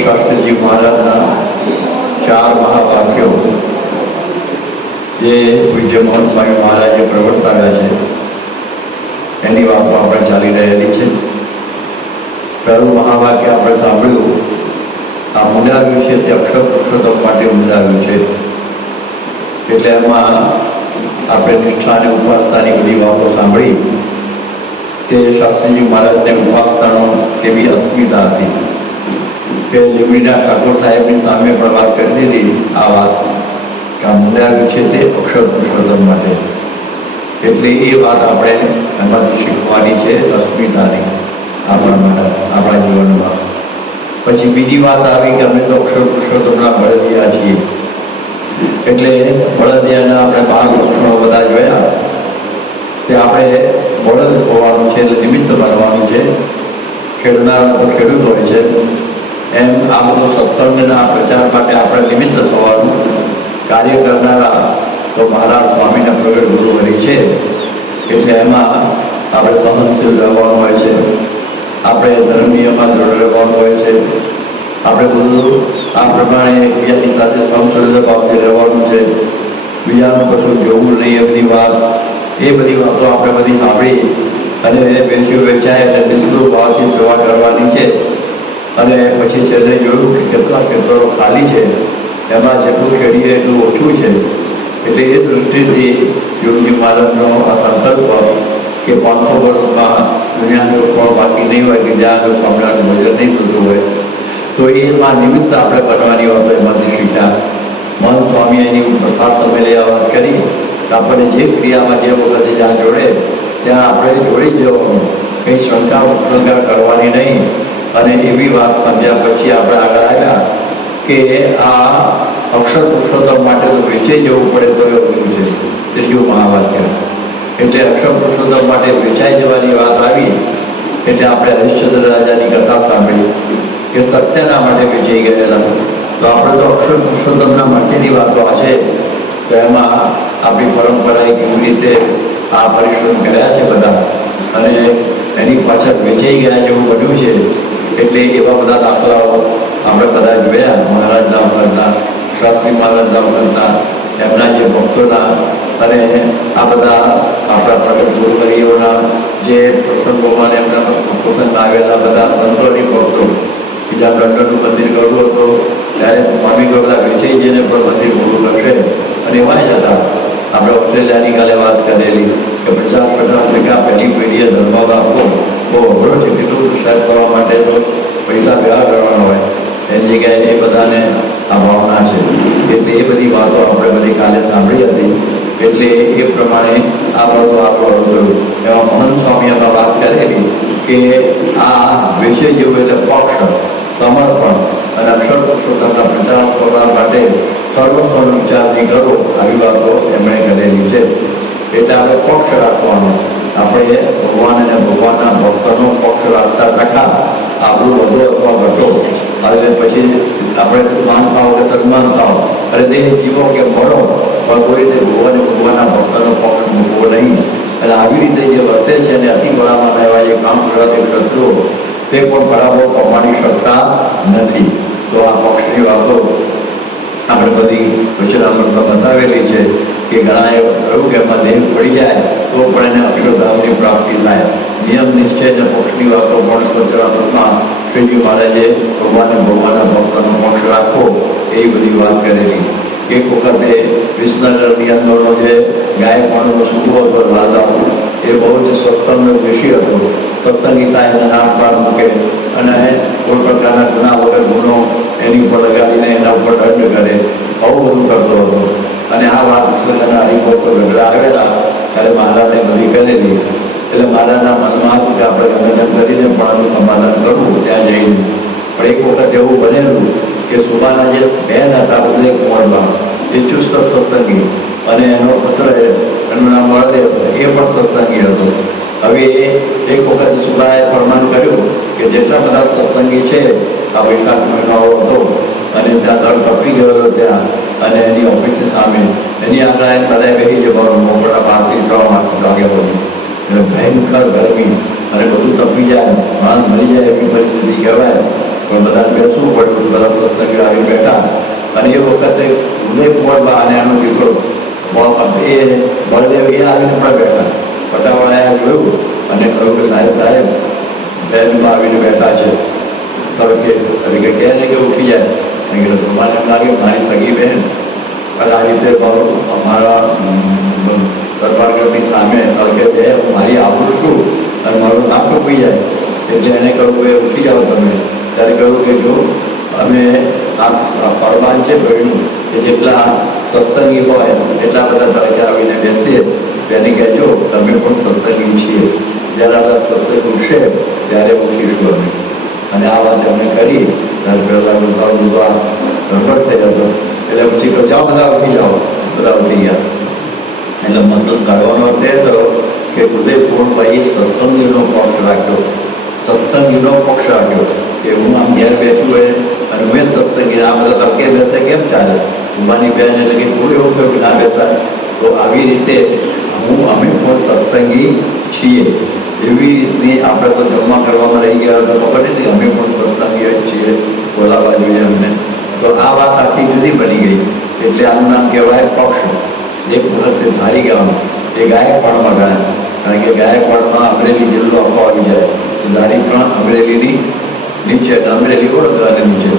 શાસ્ત્રીજી મહારાજના 4 મહાવાક્યો જે પૂજ્ય મોહન સ્વામી મહારાજે પ્રવર્તાવ્યા છે એની વાતો આપણે ચાલી રહેલી છે. પહેલું મહાવાક્ય આપણે સાંભળ્યું, આ મુંડાવ્યું છે તે અક્ષર પુરુષોત્તમ માટે મુંડાવ્યું છે. એટલે એમાં આપણે નિષ્ઠા અને ઉપાસનાની બધી વાતો સાંભળી કે શાસ્ત્રીજી મહારાજને ઉપાસનાનો કેવી અસ્મિતા હતી કે લીમડીના ઠાકોર સાહેબની સામે પણ વાત કરી દીધી આ વાત કે આ મુંડાવ્યું છે તે અક્ષર પુરુષોત્તમ માટે. એટલે એ વાત આપણે એમાંથી શીખવાની છે, અસ્મિતાની આપણા જીવનમાં. પછી બીજી વાત આવી કે અમે તો અક્ષર પુરુષોત્તમના બળદિયા છીએ. એટલે બળદિયાના આપણે 12 લક્ષણો બધા જોયા તે આપણે બળદ હોવાનું છે એટલે નિમિત્ત બનવાનું છે. ખેડનારા તો ખેડૂત હોય છે, એમ આ બધો સત્સંગના પ્રચાર માટે આપણે નિમિત્ત થવાનું. કાર્ય કરનારા તો મહારાજ સ્વામીના પ્રગટ ગુરુવરી છે. એટલે એમાં આપણે સહનશીલ રહેવાનું હોય છે, આપણે ધર્મીયમાં દ્રઢ રહેવાનું હોય છે, આપણે બધું આ પ્રમાણે એકબીજાની સાથે સમતુલ્ય ભાવથી રહેવાનું છે. બીજાનું કશું જોવું નહીં એ બધી વાત, એ બધી વાતો આપણે બધી સાંભળી અને વેચ્યું વેચાય એટલે નિષ્ઠુર ભાવથી સેવા કરવાની છે. અને પછી છેલ્લે જોયું કે કેટલા ખેતરો ખાલી છે, એમાં જેટલું ખેડીએ એટલું ઓછું છે. એટલે એ દૃષ્ટિથી યોગી મહારાજનો આ સંકલ્પ કે 500 વર્ષમાં દુનિયાનું કોઈ બાકી નહીં હોય કે જ્યાં સ્વામિનારાયણ ભોજન નહીં થતું હોય, તો એમાં નિમિત્ત આપણે બનવાની વાતો એમાંથી શીખ્યા. મહંત સ્વામી એની પ્રસાદ સમયે આ વાત કરી કે આપણને જે ક્રિયામાં જે વખતે જ્યાં જોડે ત્યાં આપણે જોડી દેવાનું, કંઈ શંકા ઉત્શંકા કરવાની નહીં. અને એવી વાત સમજ્યા પછી આપણે આગળ આવ્યા કે આ અક્ષર પુરુષોત્તમ માટે તો વેચાઈ જવું પડે તો એ અઘરું છે. ત્રીજું મહાવાક્ય એટલે અક્ષર પુરુષોત્તમ માટે વેચાઈ જવાની વાત આવી. એટલે આપણે હરિશ્ચંદ્ર રાજાની કથા સાંભળી કે સત્યના માટે વેચાઈ ગયેલા. તો આપણે તો અક્ષર પુરુષોત્તમના માટેની વાતો છે. તો એમાં આપણી પરંપરાએ કેવી રીતે આ પરિશ્રમ કર્યા છે બધા અને એની પાછળ વેચાઈ ગયા જેવું બન્યું છે. એટલે એવા બધા દાખલાઓ આપણે બધા જોયા. મહારાજના વખતના, શાસ્ત્રી મહારાજના વખતના, એમના જે ભક્તોના અને આ બધા આપણા પ્રગટ ગુરુવરીઓના જે પ્રસંગોમાં એમના પ્રસંગ આવેલા બધા સંતોની ભક્તો કે જ્યાં લંડનનું મંદિર કરવું હતું ત્યારે સ્વામી બધા વેચાઈ જઈને પણ મંદિર પૂરું કરશે. અને એમાં જ હતા. આપણે ઓસ્ટ્રેલિયાની કાલે વાત કરેલી કે 50% પહેલી પેઢીએ ધર્મ આપવો બહુ અઘરો છે. કેટલું સાહેબ કરવા માટે તો પૈસા ભેગા કરવાનો હોય, એની જગ્યાએ એ બધાને આ ભાવના છે. એટલે એ બધી વાતો આપણે બધી કાલે સાંભળી હતી. એટલે એ પ્રમાણે આ બધું આગળ વધ્યું. એમાં મહંત સ્વામીમાં વાત કરેલી કે આ વિષય જેવું એટલે પક્ષ, સમર્પણ અને અક્ષર પુરુષોત્તમના પ્રચાર કરવા માટે સર્વસ્વનો વિચાર નહીં કરવો, આવી વાતો એમણે કરેલી છે. એટલે આપણે પક્ષ રાખવાનો. આપણે ભગવાન અને ભગવાનના ભક્તનો પક્ષ રાખતા ટકા આપણું વધુ અથવા ઘટો, હવે પછી આપણે માન થાવ કે સન્માન થાવ અને તે જીવો કે મળો, પણ કોઈ રીતે ભગવાન ભગવાનના ભક્તનો પક્ષ મૂકવો નહીં. અને આવી રીતે જે વર્તે છે અને અતિ બળામાં રહેવા જે કામ કરવાથી શત્રુઓ તે પણ બરાબર કમાણી શકતા નથી. તો આ પક્ષની વાતો આપણે બધી વચનામૃતમાં બતાવેલી છે કે ઘણાએ કહ્યું કે એમાં દેહ પડી જાય તો પણ એને અક્ષરધામની પ્રાપ્તિ થાય. નિયમ નિશ્ચય અને પક્ષની વાતો પણ વચનામૃતમાં શ્રીજી મહારાજે ભગવાનના ભક્તનો પક્ષ રાખવો એ બધી વાત કરેલી. એક વખતે વિસનગરની અંદરનો જે ગાયકવાણનો સૂબો હતો લાલદાસ, એ બહુ જ સત્સંગનો વિષય હતો. સત્સંગીતા એને નામ પાર મૂકે અને કોઈ પ્રકારના ગુના વગર ગુનો એની ઉપર લગાડીને એના ઉપર દંડ કરે, આવું બધું કરતો હતો. અને આ વાત વિશ્વના હરિભક્તો ગઢડા આવેલા ત્યારે મહારાજને બધી કરેલી. એટલે મહારાજના મનમાં હતું કે આપણે ગમે કરીને પણ આનું સમાધાન કરવું ત્યાં જઈને. પણ એક વખત એવું બનેલું કે સુબાના જે બહેન હતા ઉલ્લેખ મોડમાં, એ ચુસ્ત સત્સંગી અને એનો પુત્ર એનું નામ મળદેવ, એ પણ સત્સંગી હતો. હવે એક વખત સુબાએ ફરમાન કર્યું કે જેટલા બધા સત્સંગી છે આ વૈશાખ મહિનાઓ હતો અને ત્યાં દર કપી ગયો ત્યાં અને એની ઓફિસની સામે એની આગળ બધાએ બેસી જવાનું મોકળા 5 થી 3 વાગ્યા પછી. એટલે ભયંકર ગરમી અને બધું તપી જાય, માણસ મરી જાય એવી પરિસ્થિતિ કહેવાય. પણ બધાને બેસવું પડ્યું. વખતે ઉદયકુમારમાં અને આનો દીકરો એ બળદેવ એ આવીને પણ બેઠા. પટાવાળાએ જોયું અને કહ્યું કે સાહેબ બહેનમાં આવીને બેઠા છે. કે કહે ને કે ઉઠી જાય. તમારે એમ લાગે મારી સગી બહેન અને આ રીતે અમારા દરબારગઢની સામે કે બે મારી આબરૂ છું અને મારું નામ કપાઈ જાય. એટલે એને કહ્યું કે ઉઠી જાઓ તમે. ત્યારે કહ્યું કે જો અમે આ પરમાન છે ભાઈનું કે જેટલા સત્સંગી હોય એટલા બધા તડકે આવીને બેસીએ. તેને કહેજો તમે પણ સત્સંગી છીએ. જ્યારે આ સત્સંગ ઉઠશે ત્યારે ઉઠીશું અમે. અને આ વાત અમે કરી ત્યારે પહેલાં બધા ગડબડ થઈ હતો. એટલે પછી તો જાઓ બધા ઉઠી જાઓ. બધા ઉઠી ગયા. એટલે મતલબ કાઢવાનો અર્થ એ થયો કે ઉદયપુરભાઈએ સત્સંગીનો પક્ષ રાખ્યો. સત્સંગીનો પક્ષ રાખ્યો કે હું આમ ઘેર બેઠું હોય અને હું સત્સંગી આ બધા તકે બેસે કેમ ચાલે. ઉમાની બેન એટલે કે થોડું એવું થયું કે ના બેસાય. તો આવી રીતે અમે પણ સત્સંગી છીએ. એવી રીતની આપણે તો જમવા કરવામાં રહી ગયા તો ખબર નથી અમે પણ સત્સંગી જ છીએ. બોલાવવા જોઈએ અમને. તો આ વાત આખી જુદી બની ગઈ. એટલે આનું નામ કહેવાય પક્ષ. એક વખતે ધારી ગામ એ ગાયકવાડમાં ગયા. કારણ કે ગાયકવાડમાં અમરેલી જિલ્લો આખો આવી જાય. ધારી પણ અમરેલીની નીચે અને અમરેલી વડોદરાની નીચે.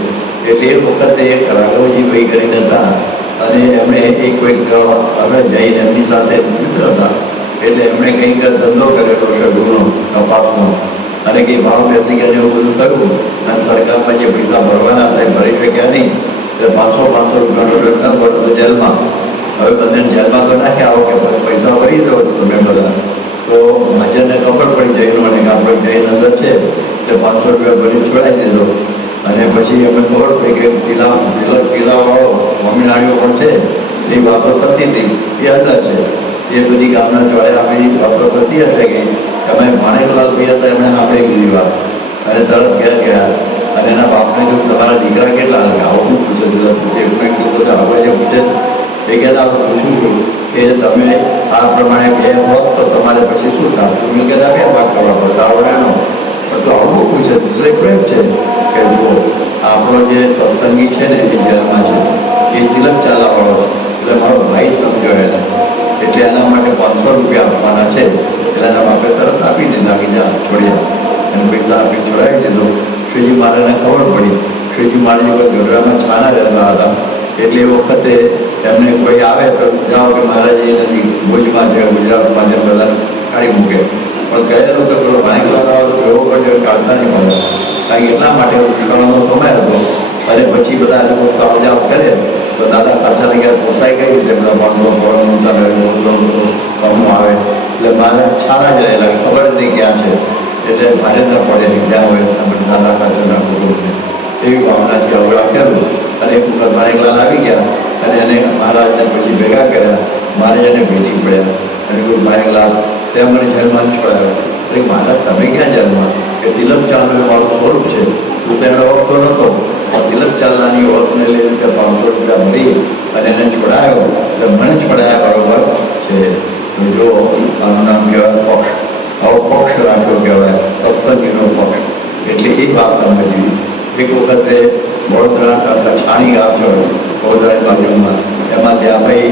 એટલે એ વખતે એક રાઘવજી ભાઈ કરીને હતા અને એમણે એક હવે જઈને એમની સાથે મિત્ર હતા. એટલે એમણે કંઈક ધંધો કરેલો છે ગુનો કપાસનો અને કંઈ ભાવ બેસી ગયા એવું બધું કરવું અને સરકારમાં જે પૈસા ભરવાના હતા એ ભરી શક્યા નહીં. એટલે 500 રૂપિયાનો દંડ ભરતો જેલમાં. હવે બધાને જેલમાં તો નાખ્યા આવો કે પૈસા ભરી દો તમે બધા. તો મહાજનને ખબર પડી જઈનો અને કે આપણે જૈન અંદર છે એટલે 500 રૂપિયા ભરી છોડાવી દીધો. અને પછી અમને ખબર પડી કે પીલાવાળો સ્વામિનારાયણો પણ છે એ વાતો થતી હતી એ અંદર છે. એ બધી ગામના જોડે આપણી વાતો થતી હશે કે તમે માણેકલાલ ભાઈ હતા એમણે આપણે કીધી વાત અને તરત ઘેર ગયા. અને એના બાપને કહ્યું તમારા દીકરા કેટલા હતા આવું શું પૂછે એમને કીધું કે હવે જે પૂછે એ કહેતા પૂછું છું કે તમે આ પ્રમાણે બે હોત તો તમારે પછી શું થાય. તમે કહેતા બે ભાગ કરવા પડતા આવડેનો તો આવું પૂછે. એટલે પ્રેમ છે કે જુઓ આપણો જે સત્સંગી છે ને એ જેલમાં છે એ તિલક ચાલાવાળો છે. એટલે મારો ભાઈ સમજો એને. એટલે એના માટે 500 રૂપિયા આપવાના છે. એટલે એના બાપે તરત આપી દીધા બીજા છોડ્યા અને પૈસા આપી છોડાવી દીધો. શ્રીજી મહારાજને ખબર પડી. શ્રીજી મહારાજ કોઈ ગઢડામાં છાના રહેતા હતા. એટલે એ વખતે એમને કોઈ આવે તો જાઓ કે મહારાજ એ નથી ભુજમાં છે ગુજરાતમાં છે બધા કાઢી મૂકે. પણ કહેલું કે પેલો માણેકલાલ જોવો પડે કાઢતા નહીં મળે. કારણ કે એટલા માટે ઉઠવાનો સમય હતો. અને પછી બધા લોકો કામજાબ કરે તો દાદા પાછા ગયા પોસાઈ ગઈ એટલે બધા માણસો કમું આવે. એટલે મારે છાના જ રહેલા ખબર જ નહીં ક્યાં છે. એટલે મારે ન પડે જ્યાં હોય દાદા પાછળ નાખવું એવી ભાવનાથી હવે રાખેલું. અને એક વખત માણેકલાલ આવી ગયા અને એને મહારાજને પછી ભેગા કર્યા. મારે એને ભેટી પડ્યા અને કોઈ માણેકલાલ તે મને જેલમાં જ છોડાયો. અરે મહારાજ તમે ક્યાં જેલમાં કે તિલક ચાલુ મારું સ્વરૂપ છે. તું તો એને ઓળખતો નહોતો. તિલક ચાલનાની ઓળખને લઈને 500 રૂપિયા ભરી અને એને છોડાયો. એટલે મને છોડાયા બરોબર છે. તો જો આનું નામ કહેવાય પક્ષ. આવો પક્ષ રાખ્યો કહેવાય સત્સંગીનો પક્ષ. એટલે એ વાત સમજવી. એક વખતે વડોદરા છાણી ગામ છે વડોદરાની બાજુમાં. એમાં દયાભાઈ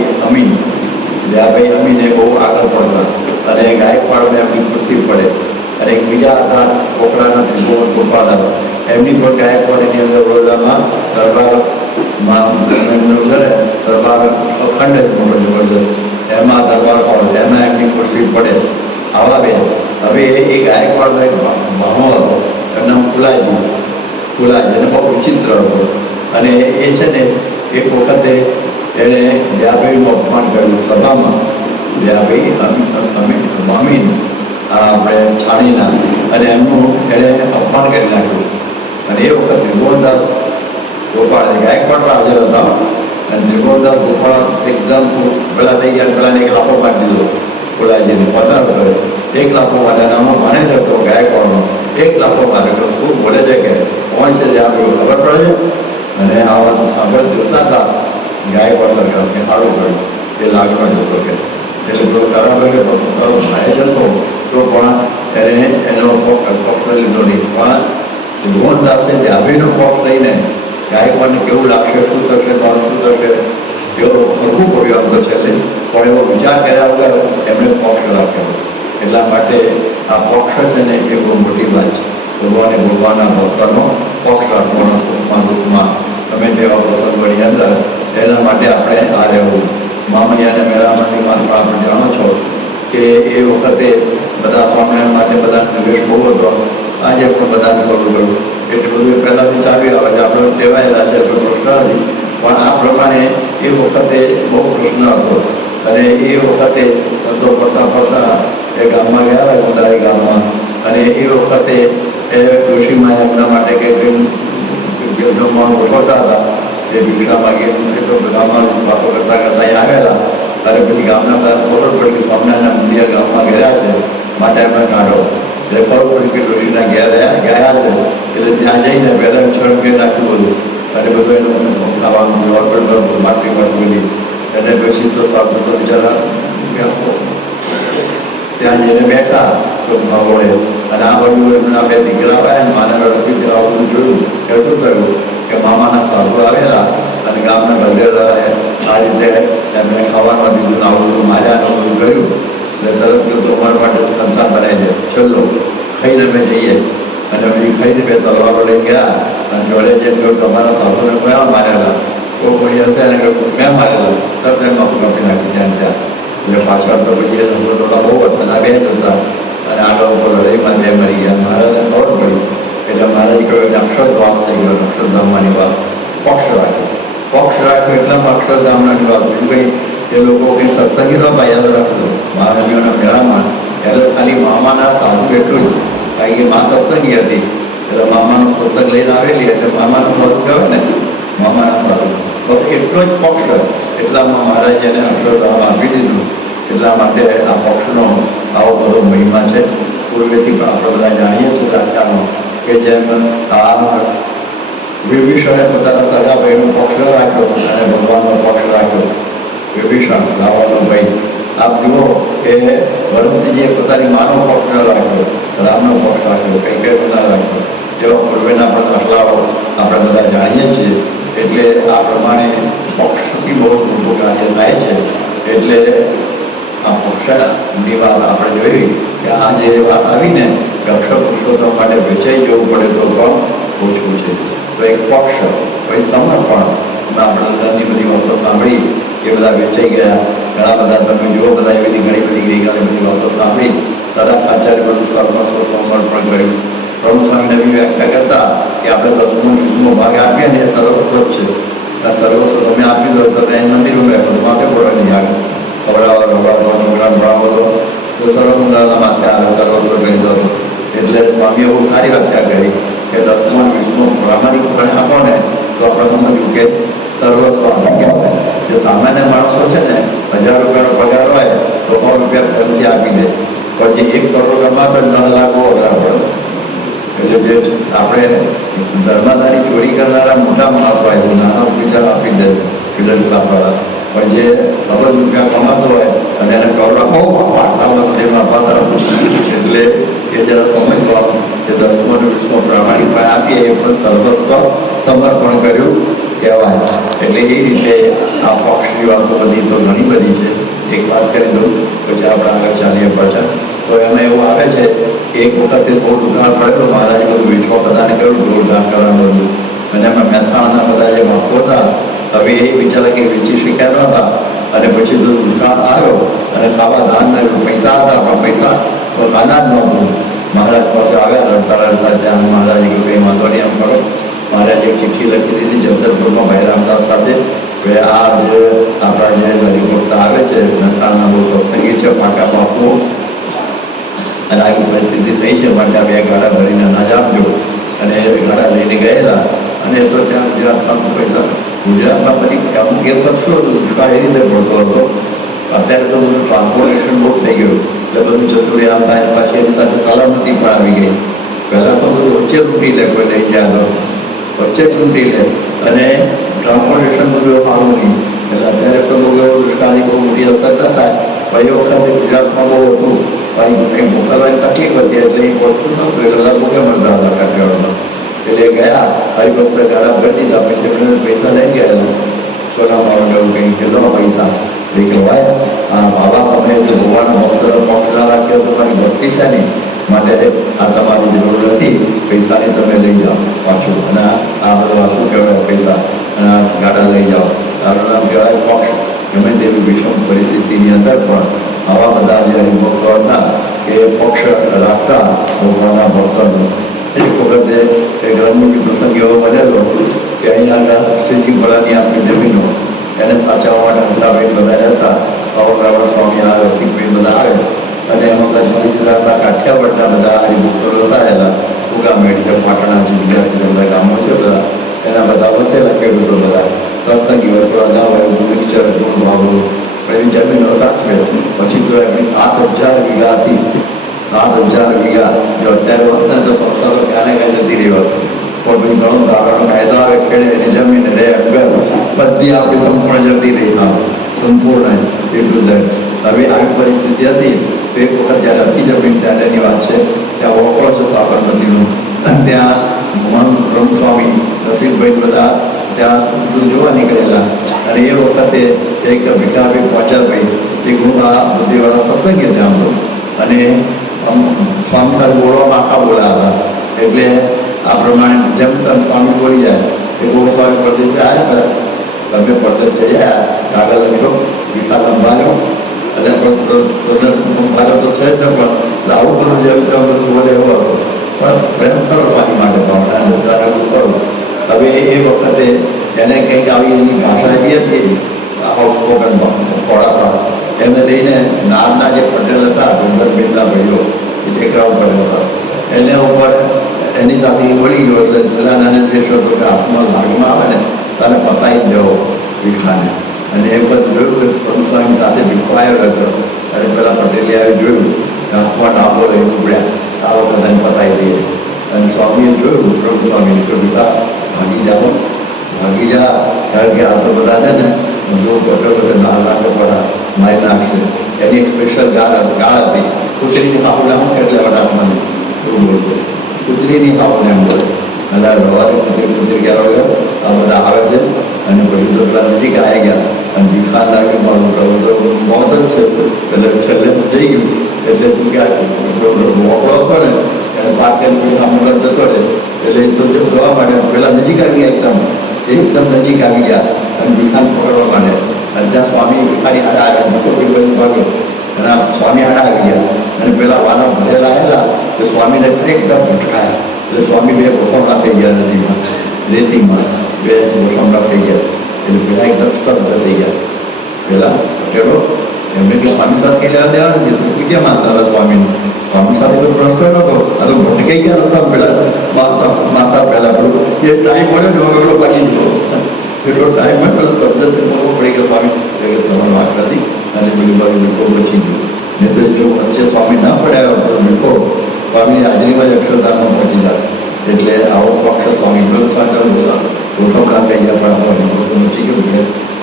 અમીને બહુ આગળ પડતા અને ગાયકવાડને એમની ખુરશી પડે. અને એક બીજા હતા કોકડાના ગોપાલ હતા એમની પણ ગાયકવાડની અંદર વડોદરામાં દરબાર ખંડ જબરદસ્ત એમાં દરબાર હોલ એમાં એમની ખુરશી પડે. આવા બે હવે એ ગાયકવાડનો એક ભાણો હતો એનું નામ ફુલાજી એને બહુ વિચિત્ર હતો. અને એ છે ને એક વખતે એણે દયાભાઈનું અપમાન કર્યું સભામાં. દયાભાઈ અમીન આપણે છાણીના અને એમનું એણે અપમાન કરી નાખ્યું. અને એ વખત ત્રિભુવનદાસ ગોપાલ ગાયકવાડ હાજર હતા અને ત્રિભુવનદાસ ગોપાલ એકદમ પેલા થઈ ગયા. પેલાને એક લાફો મારી દીધો ફુલાજીને પસાર કર્યો. એક લાફો માર્યા આમાં માને જ હતો ગાયકવાડનો. એક લાફો માર્યો ખૂબ બોલે છે કે કોણ છે જે આપણે ખબર પડે છે. અને આ વાત આગળ જોતા હતા ગાયકવાડ સરકાર કે સારું કર્યું એ લાગવા જતો કે એટલે જો ખરાબ હોય કે પોતાનો ભાઈ જતો તો પણ એને એનો પક્ષ લીધો નહીં. પણ ત્રિભુવનદાસે દયાભાઈનો પક્ષ લઈને ગાયકવાડને કેવું લાગશે, શું થશે, શું થશે, એવો ફરવું પડ્યું આમ તો છેલ્લે. પણ એવો વિચાર કર્યા વગર એમણે પક્ષ રાખ્યો. એટલા માટે આ પક્ષ છે ને એ બહુ મોટી વાત છે. ભગવાનના ભક્તનો પક્ષ રાખવાનો સુખમાં દુઃખમાં તમે તેવા પ્રસંગોની અંદર. એના માટે આપણે આ રહેવું. મામૈયાને મેળામાંની વાતમાં આપણે જાણો છો કે એ વખતે બધા સ્વામિનારાયણ માટે બધા નિવેશ બહુ હતો. આજે પણ બધાને કરવું પડ્યું. એટલું બધું પહેલાંથી ચાલી આવે છે, આપણે ટેવાયેલા છે, એટલો પ્રશ્ન નથી. પણ આ પ્રમાણે એ વખતે બહુ પ્રશ્ન હતો. અને એ વખતે ધંધો પડતા પડતા એ ગામમાં ગયા હતા, ઉદારી ગામમાં. અને એ વખતે એ ડોશીમાં એમના માટે કંઈક જે જમવાનું ગોઠવતા હતા એ ભિક્ષા માગી એ તો ગામમાં વાતો કરતા કરતા અહીં આવેલા. અને પછી ગામના બધા ખબર પડી કે સ્વામિનારાયણના મંદિર ગામમાં ગયા છે, માટે એમને કાઢો. એટલે ખબર પડી કે ડોશીના ગયા છે. એટલે ત્યાં જઈને પહેલાં છળ કે નાખ્યું બધું. અને બધું એનું ખાવાનું પીવાનું માટી પણ બોલી. અને પછી તો સાધુ તો બિચારા ત્યાં જઈને બેઠા તો ભાવોડે. અને આ બધું એમના બે દીકરા આવ્યા ને માને રડતી આવું બધું જોયું. કે શું થયું કે મામાના સાધુ આવેલા અને ગામના ગલગર આ રીતે એમને ખાવાનું દીધું, આવું બધું માર્યા આવું બધું કર્યું. એટલે તરત કહ્યું તો અમારા માટે સંસાર બનાવી દે, છેલ્લો ખાઈને અમે જઈએ. અને પછી ખાઈને બે તલવારો લઈ ગયા. અને જોડે જે કહ્યું તમારા સાધુને કયા મારેલા, કોઈ કોઈ હશે અને મેં મારેલા, તરત એમાં કાપી નાખી ત્યાં ત્યાં. એટલે પાછળ તો પછી થોડા બહુ હતા, બે જ હતા. અને આ લોકો લડાઈમાં બે મરી ગયા. મહારાજને ખબર પડી. એટલે મહારાજ કહ્યું કે અક્ષરધામ થઈ ગયો. અક્ષરધામવાની વાત પક્ષ રાખ્યો. પક્ષ રાખ્યો એટલામાં અક્ષરધામની વાત. બીજું કંઈ એ લોકો કંઈ સત્સંગી નહોતા, યાદ રાખજો. મહારાજીઓના મેળામાં એટલે ખાલી મામાના સાધુ એટલું જ. કારણ કે મા સત્સંગી હતી એટલે મામાનો સત્સંગ લઈને આવેલી. એટલે મામાનો સાધુ કહેવાય ને, મામાના સાધુ બસ એટલો જ પક્ષ. એટલામાં મહારાજે એને અક્ષરધામ આપી દીધું. એટલા માટે આ પક્ષનો આવો બધો મહિમા છે. પૂર્વેથી પણ આપણે બધા જાણીએ છીએ દાખલાનો કે જેમ આ વિભીષણે પોતાના સગા ભાઈનો પક્ષ રાખ્યો અને ભગવાનનો પક્ષ રાખ્યો. વિભીષણ રાવણનો ભાઈ. આપ જુઓ કે ભરતજીએ પોતાની માનો પક્ષ રાખ્યો, રામનો પક્ષ રાખ્યો, કૈકેયીનો ના રાખ્યો. જેવા પૂર્વેના પણ દાખલાઓ આપણે બધા જાણીએ છીએ. એટલે આ પ્રમાણે પક્ષથી બહુ મોટું કાર્ય થાય છે. એટલે આ પક્ષની વાત આપણે જોઈ કે આ જે વાત આવીને કે અક્ષર પુરુષોત્તમ માટે વેચાઈ જવું પડે તો પણ ઓછું છે. તો એક પક્ષ, પછી સમર્પણ. આપણે ઘણી બધી વાતો સાંભળી એ બધા વેચાઈ ગયા. ઘણા બધા તમે જુઓ બધા એવી ઘણી બધી ગઈકાલે બધી વાતો સાંભળી. તરત આચાર્ય બધું સર્વસ્વ સમર્પણ કર્યું. પ્રભુ સ્વામીને બી વ્યાખ્યા કરતા કે આપણે 10નો ભાગ આપીએ ને એ સર્વસ્વ જ છે. આ સર્વસ્વ તમે આપી દો તો એને મંદિરમાં રાખો, માથે પડવા નહીં આવે. ખવડાવો રવાડવાનો ભણાવો તો સર્વસુંદરના માથે આવે, સર્વસ્વ કરી દો. એટલે સ્વામીએ બહુ સારી વ્યાખ્યા કરી કે 10મો 20મો પ્રામાણિકપણે આપો ને તો આપણે સમજવું કે સર્વસ્વ આપી કહેવાય. જે સામાન્ય માણસો છે ને 1000 રૂપિયાનો પગાર હોય તો 100 રૂપિયા ફરીથી આપી દે. પણ જે 1 કરોડ કમાતો 9 લાખ વગર પડે. એટલે જે આપણે ધર્માદારી ચોરી કરનારા મોટા માણસો હોય છે, નાના વિચાર આપી દે ફિડલ આપવાના. પણ જે અબજ રૂપિયા કમાતો હોય અને એને કરોડ બહુ આપવાના. એટલે એ જરા સમજવાનું કે 10મો 20મો પ્રામાણિકપણે આપીએ એ પણ સર્વસ્વ સમર્પણ કર્યું કહેવાય. એટલે એ રીતે આ પક્ષની વાતો બધી તો ઘણી બધી છે. એક વાત કરી દઉં પછી આપણે આગળ ચાલીએ પાછા. તો એમાં એવું આવે છે કે એક વખતે બહુ દુકાળ પડેલો. મહારાજે બધું વેચવા બધાને કહ્યું દોડધામ કરવાનું બધું. અને એમાં મહેસાણાના બધા જે બાપુ હતા હવે એ બિચારા કંઈ વેચી શક્યા નહોતા. અને પછી તો દુકાળ આવ્યો અને ખાવા ધાન પૈસા હતા પણ પૈસા તો અનાજ નહોતું. મહારાજ પાસે આવ્યા રડતા રડતા. ત્યાં મહારાજે કહ્યું કંઈ વાંધો નહીં એમ કરો. મહારાજે ચિઠ્ઠી લખી દીધી જમશેદપુરમાં ભાઈ રામદાસ સાથે કે આ જે આપણા જે હરિભક્ત આવે છે મહેસાણાના બહુ સત્સંગી છે, પાકા બાપુ, અને આવી પરિસ્થિતિ થઈ છે માટે આ 2 ગાડા ભરીને અનાજ આપજો. અને એ ગાડા લઈને ગયેલા. અને તો ત્યાં ગુજરાતમાં પૈસા ગુજરાતમાં પછી અમુક એ વસ્તુ દુષ્કાળ એ રીતે પડતો હતો. અત્યારે તો બધું ટ્રાન્સપોર્ટેશન બહુ થઈ ગયું એટલે બધું જતું આમ થાય. પછી એની સાથે સલામતી પણ આવી ગઈ. પહેલાં તો બધું વચ્ચે તૂટી લે, કોઈ લઈ જાય તો વચ્ચે તૂટી લે અને ટ્રાન્સપોર્ટેશન બધું સારું નહીં. એટલે અત્યારે તો બહુ એવો દુષ્કાળની બહુ મોટી અસર ન થાય. પહેલી વખતે ગુજરાતમાં બહુ હતું કંઈ મોકલવાની તકલીફ હતી એટલે એ પહોંચતું નહોતું. એટલે બધા બહુ મળતા હતા કાઠિયાવાડમાં. એટલે ગયા હરિભક્ત ગાળા ભરી દીધા, પછી એમણે પૈસા લઈ ગયા સોના મારું એવું કંઈ કે લો પૈસા. એ કહેવાય આવા સમયે જો ભગવાન ભક્ત મોક્ષ ના રાખ્યો તો તમારી ભક્તિ છે નહીં, માટે આ તમારી જરૂર નથી, પૈસાની તમે લઈ જાઓ પાછું, અને આ બધું શું કહેવાય પૈસા અને આ ગાડા લઈ જાઓ, તારું નામ કહેવાય મોક્ષ. ગમે તેવી વિષમ પરિસ્થિતિની અંદર પણ આવા બધા જે હરિભક્તો હતા કે પક્ષ રાખતા ભગવાનના ભક્તોનો. એક વખતે એક રમૂજી પ્રસંગ એવો બનેલો કે અહીંયા શ્રીજી ભોળાની આપણી જમીનો એને સાચવવા માટે મોટાભાઈ બધા હતા, રાવણ સ્વામી આવે, સિંહભાઈ બધા આવે, અને એમાં બધા જિલ્લાના કાઠિયાવાડના બધા હરિભક્તો રચાયેલા ઉગામેટ છે, પાટણા છે, બીજા બધા ગામો છે બધા, એના બધા વસેલા ખેડૂતો બધા સત્સંગી વસોડા ના હોય મિક્સચર ગુણ ભાવો એની જમીનો સાચવે. પછી તો એમની 7,000 વીઘા હતી, 7,000 વીઘા. જો અત્યારે વખતે તો સંસ્થાઓ ક્યાંને ક્યાં જતી રહેવા, પણ પછી ઘણું ધારાનો કાયદો આવે ખેડે એની જમીન રે બધી આપણી સંપૂર્ણ જતી રહી. હા, સંપૂર્ણ એટલું જ. હવે આવી પરિસ્થિતિ હતી તો એક વખત જ્યારે હતી જમીન ત્યારેની વાત છે, ત્યાં ઓળખો છે સાબરમતીનું, ત્યાં બ્રહ્મસ્વામી નસીબભાઈ બધા ત્યાં જોવા નીકળેલા, અને એ વખતે એક ભીખાભાઈ પહોંચાભાઈ એક હું આ બુદ્ધિવાળા સત્સંગે ત્યાં હતો, અને સ્વામી સાહેબ બોલવામાં આખા બોલાયા હતા. એટલે આ પ્રમાણે જેમ સ્વામી બોલી જાય એ સ્વામી પ્રદેશ આવ્યા કરે, તમે પ્રદેશ થઈ ગયા કાગળ લખ્યો, વિશાલ સંભાળ્યો, અને સંભાળ્યો તો છે જ ને, પણ આવું બધું જે બધું બોલે એવો હતો, પણ પ્રેમ ખરો સ્વામી માટે ભાવના કરું. હવે એ વખતે એને કંઈક આવી એની ભાષા એવી હતી આઉટસ્પોકન ખોળામાં, એને લઈને નારના જે પટેલ હતા ડુંગરભેટના ભાઈઓ એ ટેકરા ઉપર હતા, એને ઉપર એની સાથે બોલી ગયો એટલે જલાનાને દેશો તો કે હાથમાં લાગમાં આવે ને તારે પતાવી દેવો ભીખાને. અને એ બધું જોયું કે પ્રભુસ્વામી સાથે ભીખો આવ્યો હતો, અને પેલા પટેલે આવી જોયું હાથમાં ડાબો લઈ ઉપડ્યા, આ વખત એને પતાવી દઈએ. અને સ્વામીએ જોયું પ્રભુસ્વામી તો ભીખા ભાગી જાઓ, ભાગી જા, કારણ કે આ તો બધા છે ને જો બધે નાના પડા મારી નાખશે. એની એક સ્પેશિયલ ગાળ હતી, કૂતરીની હાવને હું એટલે વડામાં મને એવું બોલતો, કૂતરીની હાવને એમ બોલે, અને રવારી કૂતરી ક્યારે વગર આ બધા આવે છે. અને પછી તો પેલા નજીક આવી ગયા અને ભીખા લાગે મારું પ્રભુ તો મોત જ છે, એટલે છેલ્લે જઈ ગયું. એટલે તું ક્યાં મોકળો હતો ને એને પાક મોકળ જતો રહે, એટલે તો જવા માટે પેલા નજીક આવી ગયા, એકદમ નજીક આવી ગયા અને ભીખાને પકડવા માંડે. અને ત્યાં સ્વામી ભીખાની આડા આવ્યા, મોટો ભાઈ ભાગ્યો અને સ્વામી આડા આવી ગયા, અને પેલા વાના ભરેલા આવેલા તો સ્વામીને એકદમ ભટકાયા. એટલે સ્વામી બે ગોઠવણા થઈ ગયા નદીમાં, રેતીમાં બે ગોઠવણા થઈ ગયા. એટલે પેલા એકદમ સ્તબ્ધ થઈ ગયા. પેલા પટેલો એમને કે સ્વામી સાથે કઈ લેવા દેવા નથી, તું ક્યાં માનતા હતા સ્વામીનું? સ્વામી સાથે કોઈ પ્રશ્ન નતો, આ તો ભટકાઈ ગયા હતા પેલા માનતા પહેલા પેલું એ ટાઈમ મળ્યો ને વગડો પાકી ગયો, એટલો ટાઈમ મળ્યો શબ્દ કરવો પડી ગયો સ્વામી તમારો વાંક નથી, અને પેલું બાજુ મીઠો બચી ગયો. ને તો જો વચ્ચે સ્વામી ના પડ્યા મીઠો સ્વામીની હાજરીમાં જ અક્ષરધામમાં પહોંચી જાય. એટલે આવો પક્ષ સ્વામી ગોઠવણા થઈ ગયા, પણ બચી ગયું છે.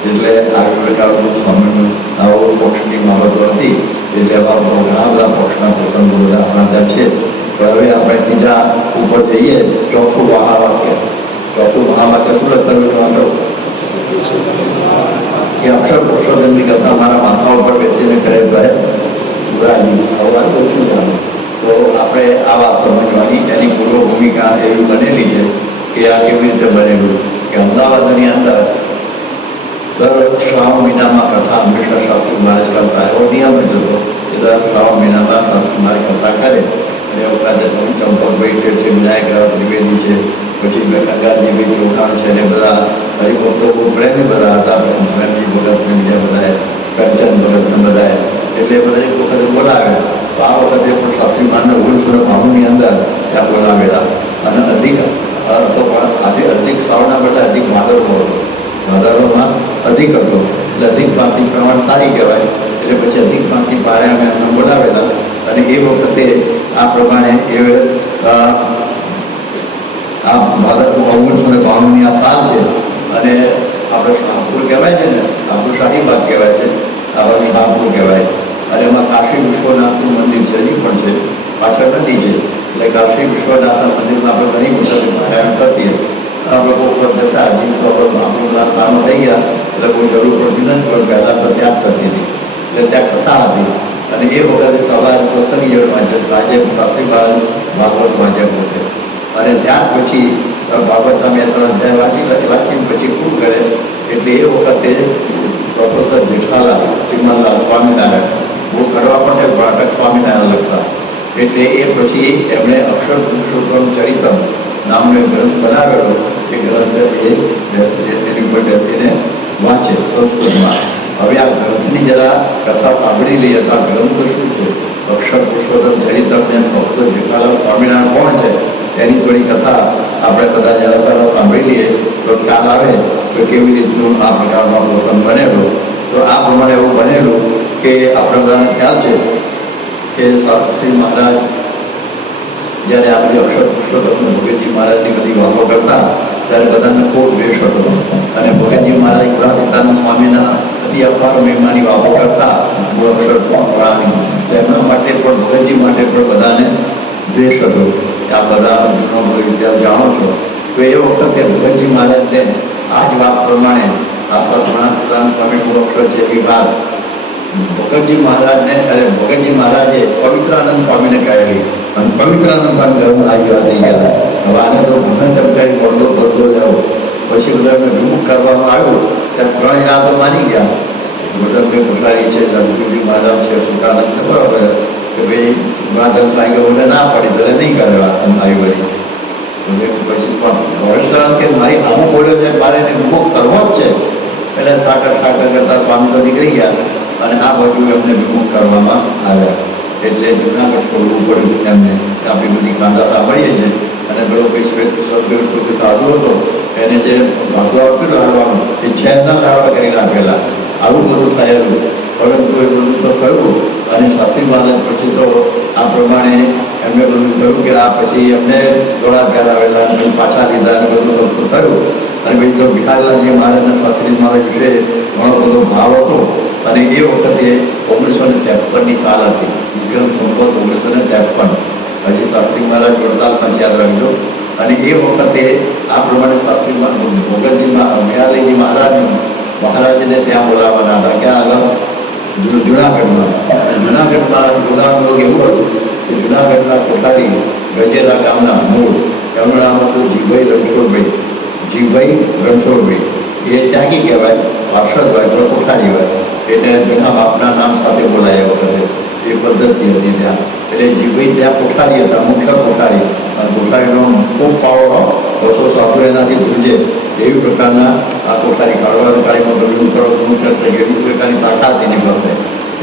એટલે આગળ બેઠા સ્વામીનું આવો પક્ષની બાબતો હતી. એટલે ઘણા બધા પક્ષના પ્રસંગો બધા આપણા ત્યાં છે. પણ હવે આપણે ત્રીજા ઉપર જઈએ, ચોથું મહાવાક્ય. ચોથું મહાવાક્ય શું લખેલું કે અક્ષર પુરુષોત્તમની કથા મારા માથા ઉપર બેસીને કરે જાય શું જાણું. તો આપણે આ વાત સમજવાની, એની પૂર્વ ભૂમિકા એવી બનેલી છે કે આ કેવી રીતે બનેલું કે અમદાવાદની અંદર દર શ્રાવણ મહિનામાં કથા હંમેશા શાસ્ત્રી મહારાજ કરતા, એવો નિયમ જ હતો કે દર શ્રાવણ મહિનામાં શાસ્ત્રી મહારાજ કથા કરે. અને એ વખતે ચંપકભાઈ છે, વિનાયક ત્રિવેદી છે, પછી ગંગાજીભાઈ ચોખાણ છે, ને બધા હરિભક્તો પ્રેમી બધા હતા, પ્રેમજી ભગત બીજા બધા કંચન ભગતને બધા. એટલે બધા એક વખતે બોલાવે. તો આ વખતે પણ શાસ્ત્રી મહારાજને 1992ની અંદર ત્યાં બોલાવેલા. અને અધિક તો પણ આજે અધિક શ્રાવણના બદલે અધિક ભાદરવો હતો, ભાદરવોમાં અધિક હતો, એટલે અધિક પાંચી પ્રમાણ સારી કહેવાય. એટલે પછી અધિક પાંચી પારે અમે એમને બોલાવેલા. અને એ વખતે આ પ્રમાણે એ આ ભાદરવો 1992ની આ સાલ છે. અને આપણે શાહપુર કહેવાય છે ને, આપણું શાહીબાગ કહેવાય છે, આવા શાહપુર કહેવાય. અને એમાં કાશી વિશ્વનાથનું મંદિર છે, હજી પણ છે, પાછળ નદી છે. એટલે કાશી વિશ્વનાથના મંદિરમાં આપણે ઘણી વખત પારાયણ કરીએ. આપણે ઉપર જતા હજી તો આપણે બધા સ્થાનો થઈ ગયા એટલે કોઈ જરૂર પડતી નથી, પણ પહેલાં તો ત્યાં જ થતી હતી. એટલે ત્યાં કથા હતી અને એ વખતે સવારે સત્સંગ યોગ વાંચે, સાંજે કાશી ભાગવત વાંચ્યા પોતે. અને ત્યાર પછી ભાગવતના 2-3 અધ્યાય વાંચીને પછી શું કરે એટલે એ વખતે પ્રોફેસર જેઠાલાલ ચિમનલાલ સ્વામિનારાયણ બહુ કરવા માટે બાળક સ્વામિનારાયણ લખતા. એટલે એ પછી એમણે અક્ષર પુરુષોત્તમ ચરિતમ નામનો એક ગ્રંથ બનાવેલો. એ ગ્રંથ એની ઉપર બેસીને વાંચે સંસ્કૃતમાં. હવે આ ગ્રંથની જરા કથા સાંભળી લઈએ તો આ ગ્રંથ શું છે? અક્ષર પુરુષોત્તમ ચરિતમ ને પ્રોફેસર જેઠાલાલ સ્વામિનારાયણ કોણ છે એની થોડી કથા આપણે બધા જરા સાંભળી લઈએ તો ખ્યાલ આવે તો કેવી રીતનું આ પ્રકારનો પ્રસંગ બનેલો. તો આ પ્રમાણે એવું બનેલું કે આપણે બધાને ખ્યાલ છે કે શાસ્ત્રી મહારાજ જ્યારે આ બધી અક્ષર પુરુષોત્તમ ભોગેજી મહારાજની બધી વાતો કરતા ત્યારે બધાને ખૂબ દ્વેષ હતો. અને ભોગેજી મહારાજ પિતાના સ્વામીના અતિ અપાર મહિમાની વાતો કરતા અક્ષર પુરાણી. એમના માટે પણ ભોગેજી માટે પણ બધાને દ્વેષ હતો. આ બધા જૂનો બધો ઇતિહાસ જાણો છો. તો એ વખતે ભોગેજી મહારાજને આ જ વાત પ્રમાણે આ સત્યનારાયણ સ્વામી અક્ષર છે એવી વાત ભોગતજી મહારાજને ભોગતજી મહારાજે પવિત્રાનંદ સ્વામીને કહેલી. અને પવિત્રાનંદ સ્વામી ઘરમાં આવી વાત થઈ ગયા. હવે આને તો ઘણા ચમકાઈ બદલો જાઓ. પછી બધાને વિમુખ કરવામાં આવ્યું ત્યાં 3 જણા તો માની ગયા. ગોટનભાઈ કોઠારી છે, લક્ષ્મીજી મહારાજ છે, સુકાનંદ છે, બરોબર કે ભાઈ માધવ સ્વામીઓને ના પડી તો નહીં કરવા આવી વળી. પછી પણ કે મારી આવું બોલ્યો છે મારે એને વિમુખ કરવો જ છે. એટલે ઠાકર કરતા સ્વામી તો નીકળી ગયા અને આ બધું એમને વિમુખ કરવામાં આવ્યા. એટલે જુનાગઢ છોડવું પડ્યું એમને. આપણી બધી કાંદા સાંભળીએ છીએ. અને પેલો કોઈ શ્વેત સદગુરુ સાધુ હતો એને જે ભાગવા આપ્યું લાડવાનું એ છેદના લાડવા કરી નાખેલા. આવું બધું થયેલું. પરંતુ એ બધું તો થયું અને શાસ્ત્રી મહારાજ પછી તો આ પ્રમાણે એમને બધું થયું કે આ પછી એમને જોડા કરાવેલા અને પાછા લીધા અને બધું વસ્તુ થયું. અને પછી તો ભિખારીલાલજી મહારાજના શાસ્ત્રી મહારાજ વિશે ઘણો બધો ભાવ હતો. અને એ વખતે 1953ની સાલ હતી. વિક્રમ સંવત 1953. હજી શાસ્ત્રી મહારાજ વડતાલમાં યાદ રાખજો. અને એ વખતે આ પ્રમાણે શાસ્ત્રી ભોગતજી મહારાજજી મહારાજને ત્યાં બોલાવવાના હતા. ક્યાં આગળ? જુનાગઢમાં. જુનાગઢમાં બોલાવવાનું એવું હતું કે જુનાગઢના કોઠારી ગજેરા ગામના મૂળ એમનું નામ હતું જીભાઈ રણછોડભાઈ. એ ત્યાગી કહેવાય, પાર્ષદ હોય તો કોઠારી હોય. એટલે એના બાપના નામ સાથે બોલાયા વખતે એ પદ્ધતિ હતી ત્યાં. એટલે જીભાઈ ત્યાં કોઠારી હતા, મુખ્ય કોઠારી. અને કોઠારીનો ખૂબ પાવર હતો, સાધુ એનાથી ધ્રુજે એવી પ્રકારના આ કોઠારી કાળીમાં ગયું કરો એવી પ્રકારની તાકાત એની પાસે.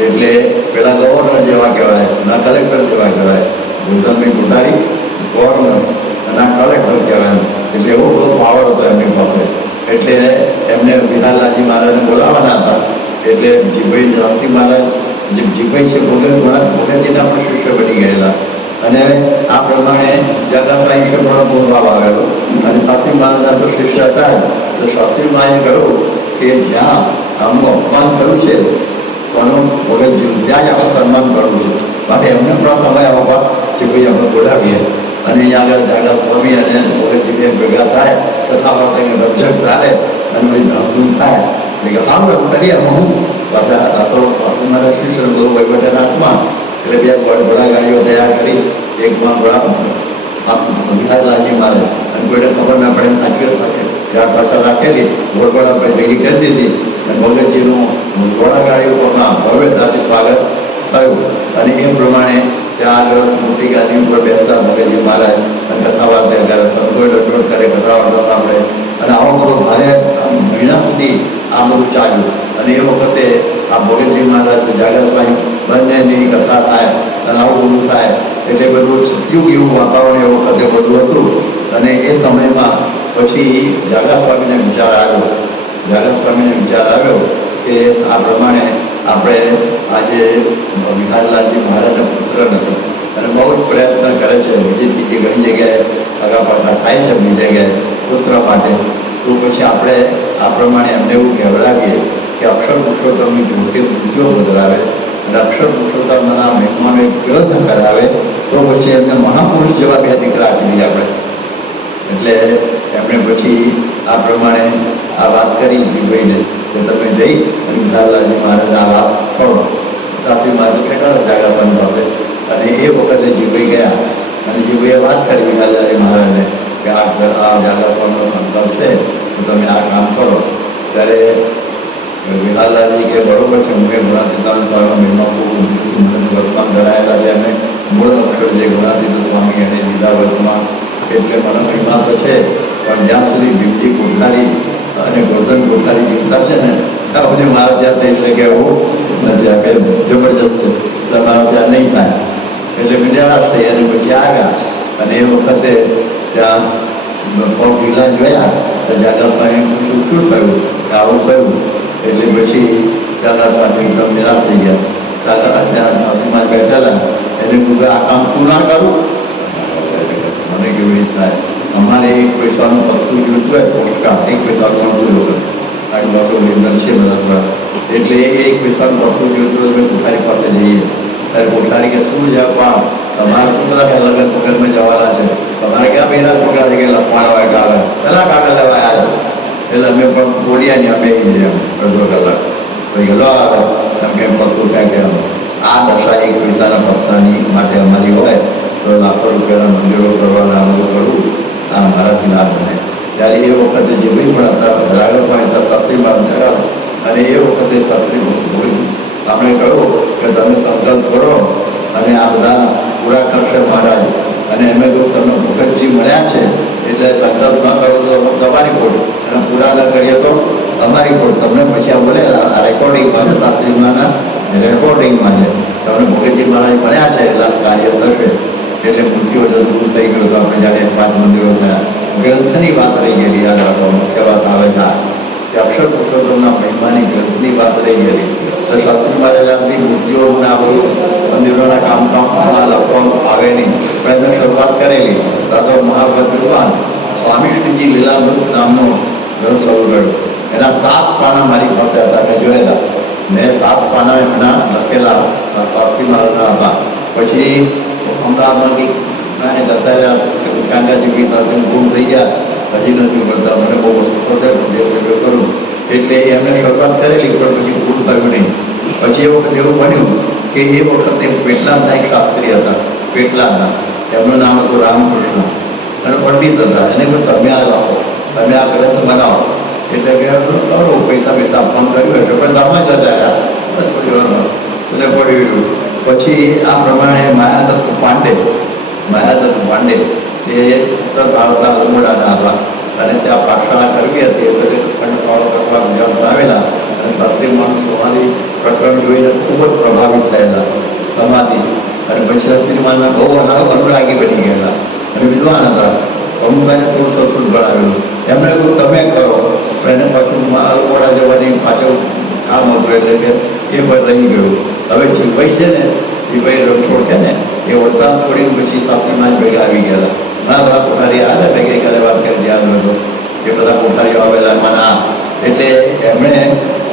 એટલે પેલા ગવર્નર જેવા કહેવાય, ના કલેક્ટર જેવા કહેવાય. ભૂષણભાઈ કોઠારી ગવર્નર અને આ કલેક્ટર કહેવાય. એટલે એવો બધો પાવર હતો એમની પાસે. એટલે એમને વિઠાલાલજી મહારાજને બોલાવવાના હતા. એટલે જીભાઈ શાસ્ત્રી મહારાજ જે જીભાઈ છે ભોગતજીના પણ શિષ્ય બની ગયેલા. અને આ પ્રમાણે જગાભાઈ વિશે પણ બહુ ભાવ આવેલો. અને શાસ્ત્રી મહારાજના તો શિષ્ય હતા જ. તો શાસ્ત્રી મહારાજે કહ્યું કે જ્યાં આમનું અપમાન થયું છે કોનું ભોગતજી ત્યાં જ આપણે સન્માન કરવું છે. માટે એમને પણ સમય આવવા કે ભાઈ આપણે બોલાવીએ. અને અહીંયા આગળ જાગા સ્વામી અને ભોગતજી ભેગા થાય તથા આપણે રક્ષક ચાલે અને બધી ધામધૂમ થાય. એટલે કે સારું કરીએ હું બધા આ તો મારા શિષ્ય બધું વહીવટના હાથમાં. એટલે 2 ઘોડાગાડીઓ તૈયાર કરી એકમાં ઘોડા વિઠાલાલજી મારે અને કોઈને ખબર ના પડે સાચવી પાસે ત્યાં પાછળ રાખેલી ઘોડઘોડા પર ભેગી કરી દીધી. અને ભોગતજીનું ઘોડાગાડીઓમાં ભવ્યતાથી સ્વાગત થયું. અને એ પ્રમાણે ત્યાં આગળ મોટી ગાદી ઉપર બેસતા ભોગતજી મહારાજ અને કથા વાર્તા કરે, સંતોષ રજૂઆત કરે, કથા વાર્તા સાંભળે. અને આવો બધો ભારે મહિના સુધી આ બધું ચાલ્યું. અને એ વખતે આ ભોગતજી મહારાજ જાગરભાઈ બંનેની કથા થાય અને આવું બધું થાય. એટલે બધું સતયુગ એવું વાતાવરણ એ વખતે બધું હતું. અને એ સમયમાં પછી જાગા સ્વામીને વિચાર આવ્યો. જાગા સ્વામીને વિચાર આવ્યો કે આ પ્રમાણે આપણે આજે વિઠાલાલજી મહારાજના પુત્ર નથી અને બહુ જ પ્રયત્ન કરે છે. બીજી ત્રીજી ઘણી જગ્યાએ આગા પાછા થાય છે બીજી જગ્યાએ પુત્ર માટે. તો પછી આપણે આ પ્રમાણે એમને એવું કહેવડાવીએ કે અક્ષર પુરુષોત્તમની જ્યોતિઓ બદલાવે અને અક્ષર પુરુષોત્તમના મહેમાનો એક ગ્રંથ કરાવે તો પછી એમને મહાપુરુષ જેવા બે દીકરા આપી દઈએ આપણે. એટલે એમણે પછી આ પ્રમાણે આ વાત કરી જીભાઈને કે તમે જઈ અને વિઠ્ઠલદાસજી મહારાજ આ વાત કરો. સાથે મારે કેટલા જાગરાપન પાસે અને એ વખતે જીભાઈ ગયા અને જીભાઈએ વાત કરી વિઠ્ઠલદાસજી મહારાજને કે આ જાગરાપનનો સંકલ્પ છે તો તમે આ કામ કરો. ત્યારે વિઠ્ઠલદાસજી કે બરોબર છે, હું કે ગુણાતીતાન સ્વામી મહિમા ખૂબ વર્તમાન ધરાયેલા છે અને મૂળ અક્ષર જે ગુણાતીત સ્વામી એને દીધા વર્તમાન એટલે મને મહિમા તો છે, પણ જ્યાં સુધી ભીમજી કોઠારી અને ગોર્ધન કોઠારી જીવતા છે ને ત્યાં સુધી મારા ત્યાં થઈ શકે એવું નથી. આ કે જબરજસ્ત છે, એટલે મારા ત્યાં નહીં થાય. એટલે નિરાશ થઈ અને પછી આવ્યા અને એ વખતે ત્યાં પગ ઢીલા જોયા તો જાગરભાઈ પૂછ્યું શું થયું કે આવું થયું. એટલે પછી જાગરભાઈ એકદમ નિરાશ થઈ ગયા. ત્યાં સાધુમાં બેઠેલા એને કીધું આ કામ તું ના કરું. મને કેવી રીતે થાય, અમારે એક પૈસાનું પત્તું જોઈતું હોય પોસ્ટકાર્ડ, એક પૈસાનું મળતું હોય આઠ બસો નિંદન છે બધા, એટલે એક પૈસાનું પત્તું જોઈતું હોય મેં કોઠારી પાસે જઈએ. ત્યારે કોઠારી કે શું છે પણ તમારે શું બધા કે અલગ પગલમાં જવાના છે, તમારે ક્યાં પહેલા છોકરા છે કે લખવાના હોય કાગળ પહેલાં કાગળ લેવા આવ્યા છે. એટલે અમે પણ બોલ્યા ને બે જઈએ અડધો કલાક પછી ગયો આવે એમ કેમ પત્તું ફેંકે. આ દશા એક પૈસાના પત્તાની માટે અમારી હોય તો લાખો રૂપિયાના મંદિરો કરવાના આવું કરવું આ અમારાથી લાભ બને. ત્યારે એ વખતે જે ભાઈ પણ હતા રાગળમાં હતા શાસ્ત્રી બાદ ચડાવ અને એ વખતે શાસ્ત્રી બોલ્યું આપણે કહ્યું કે તમે સંકલ્પ કરો અને આ બધા પૂરા કરશે મહારાજ. અને એમે જો તમને ભગતજી મળ્યા છે એટલે સંકલ્પ ન કરો તો તમારી ખોટ અને પૂરા ન કરીએ તો તમારી ખોટ. તમને પછી આ બોલેલા આ રેકોર્ડિંગમાં છે, શાસ્ત્રીમાંના રેકોર્ડિંગમાં છે, તમને ભગતજી મહારાજ મળ્યા છે એટલે કાર્ય થશે. એટલે મૂર્તિઓ દૂર થઈ ગયો તો આપણે જાણે 5 મંદિરો થયા. ગ્રંથની વાત રહી ગયેલી, યાદ રાખો મુખ્ય વાત આવે છે કે અક્ષર પુરુષોત્તમના મહિમાની ગ્રંથની વાત રહી ગયેલી. તો શાસ્ત્રી મહારાજની મૂર્તિઓના મંદિરોના કામકામમાં લખવાનું આવે નહીં, પણ એને શરૂઆત કરેલી. દાદો મહાભદ્ર વિદ્વાન સ્વામી શ્રીજી લીલામૃત નામનો ગ્રંથ શરૂ કર્યો. એના 7 પાના મારી પાસે હતા, મેં જોયેલા. મેં 7 પાના એમના લખેલા શાસ્ત્રી મહારાજના હતા. પછી અમદાવાદમાંથી જતા રહ્યા કાંગાજી પીતા ગુમ થઈ ગયા, હજી નથી કરતા. મને બહુ વસ્તુ જે કરું એટલે એમને શરૂઆત કરેલી પણ પછી પૂરું થયું નહીં. પછી એવું બન્યું કે એ વખતે પેટલાદના એક શાસ્ત્રી હતા, પેટલાદના, એમનું નામ હતું રામકૃષ્ણ અને પંડિત હતા. એને કહ્યું તમે આ લાવો, તમે આ ગ્રંથ બનાવો. એટલે કે કરો પૈસા આપવાનું કર્યું એટલે પણ તમે જતા રહ્યા થોડી વારમાં એટલે પડી ગયું. પછી આ પ્રમાણે માયાદત્ત પાંડે એ ભારતના ઉમરાના હતા અને ત્યાં પાઠશાળા કરવી હતી એટલે ખંડપાળો કરવા ગુજરાતમાં આવેલા અને શાસ્ત્રીમાં સમાધિ પ્રકરણ જોઈને ખૂબ જ પ્રભાવિત થયેલા સમાધિ. અને પછી શાસ્ત્રીમાના બહુ અનુરાગી બની ગયેલા અને વિદ્વાન હતા. અમુકને થોડું સસુર ભણાવેલું. એમણે કહ્યું તમે કરો, પણ એને પાછું અલમોડા જવાની પાછળ કામ હતું એટલે કે એ પણ રહી ગયું. હવે જીભાઈ છે ને, જીભાઈ રણછોડ છે ને, એ વડતાલ છોડીને પછી શાસ્ત્રીમાં જ ભેગા આવી ગયેલા. ઘણા બધા કોઠારી આવે મેં ગઈકાલે વાત કરી ધ્યાન હતો એ બધા કોઠારીઓ આવેલા મને એટલે એમણે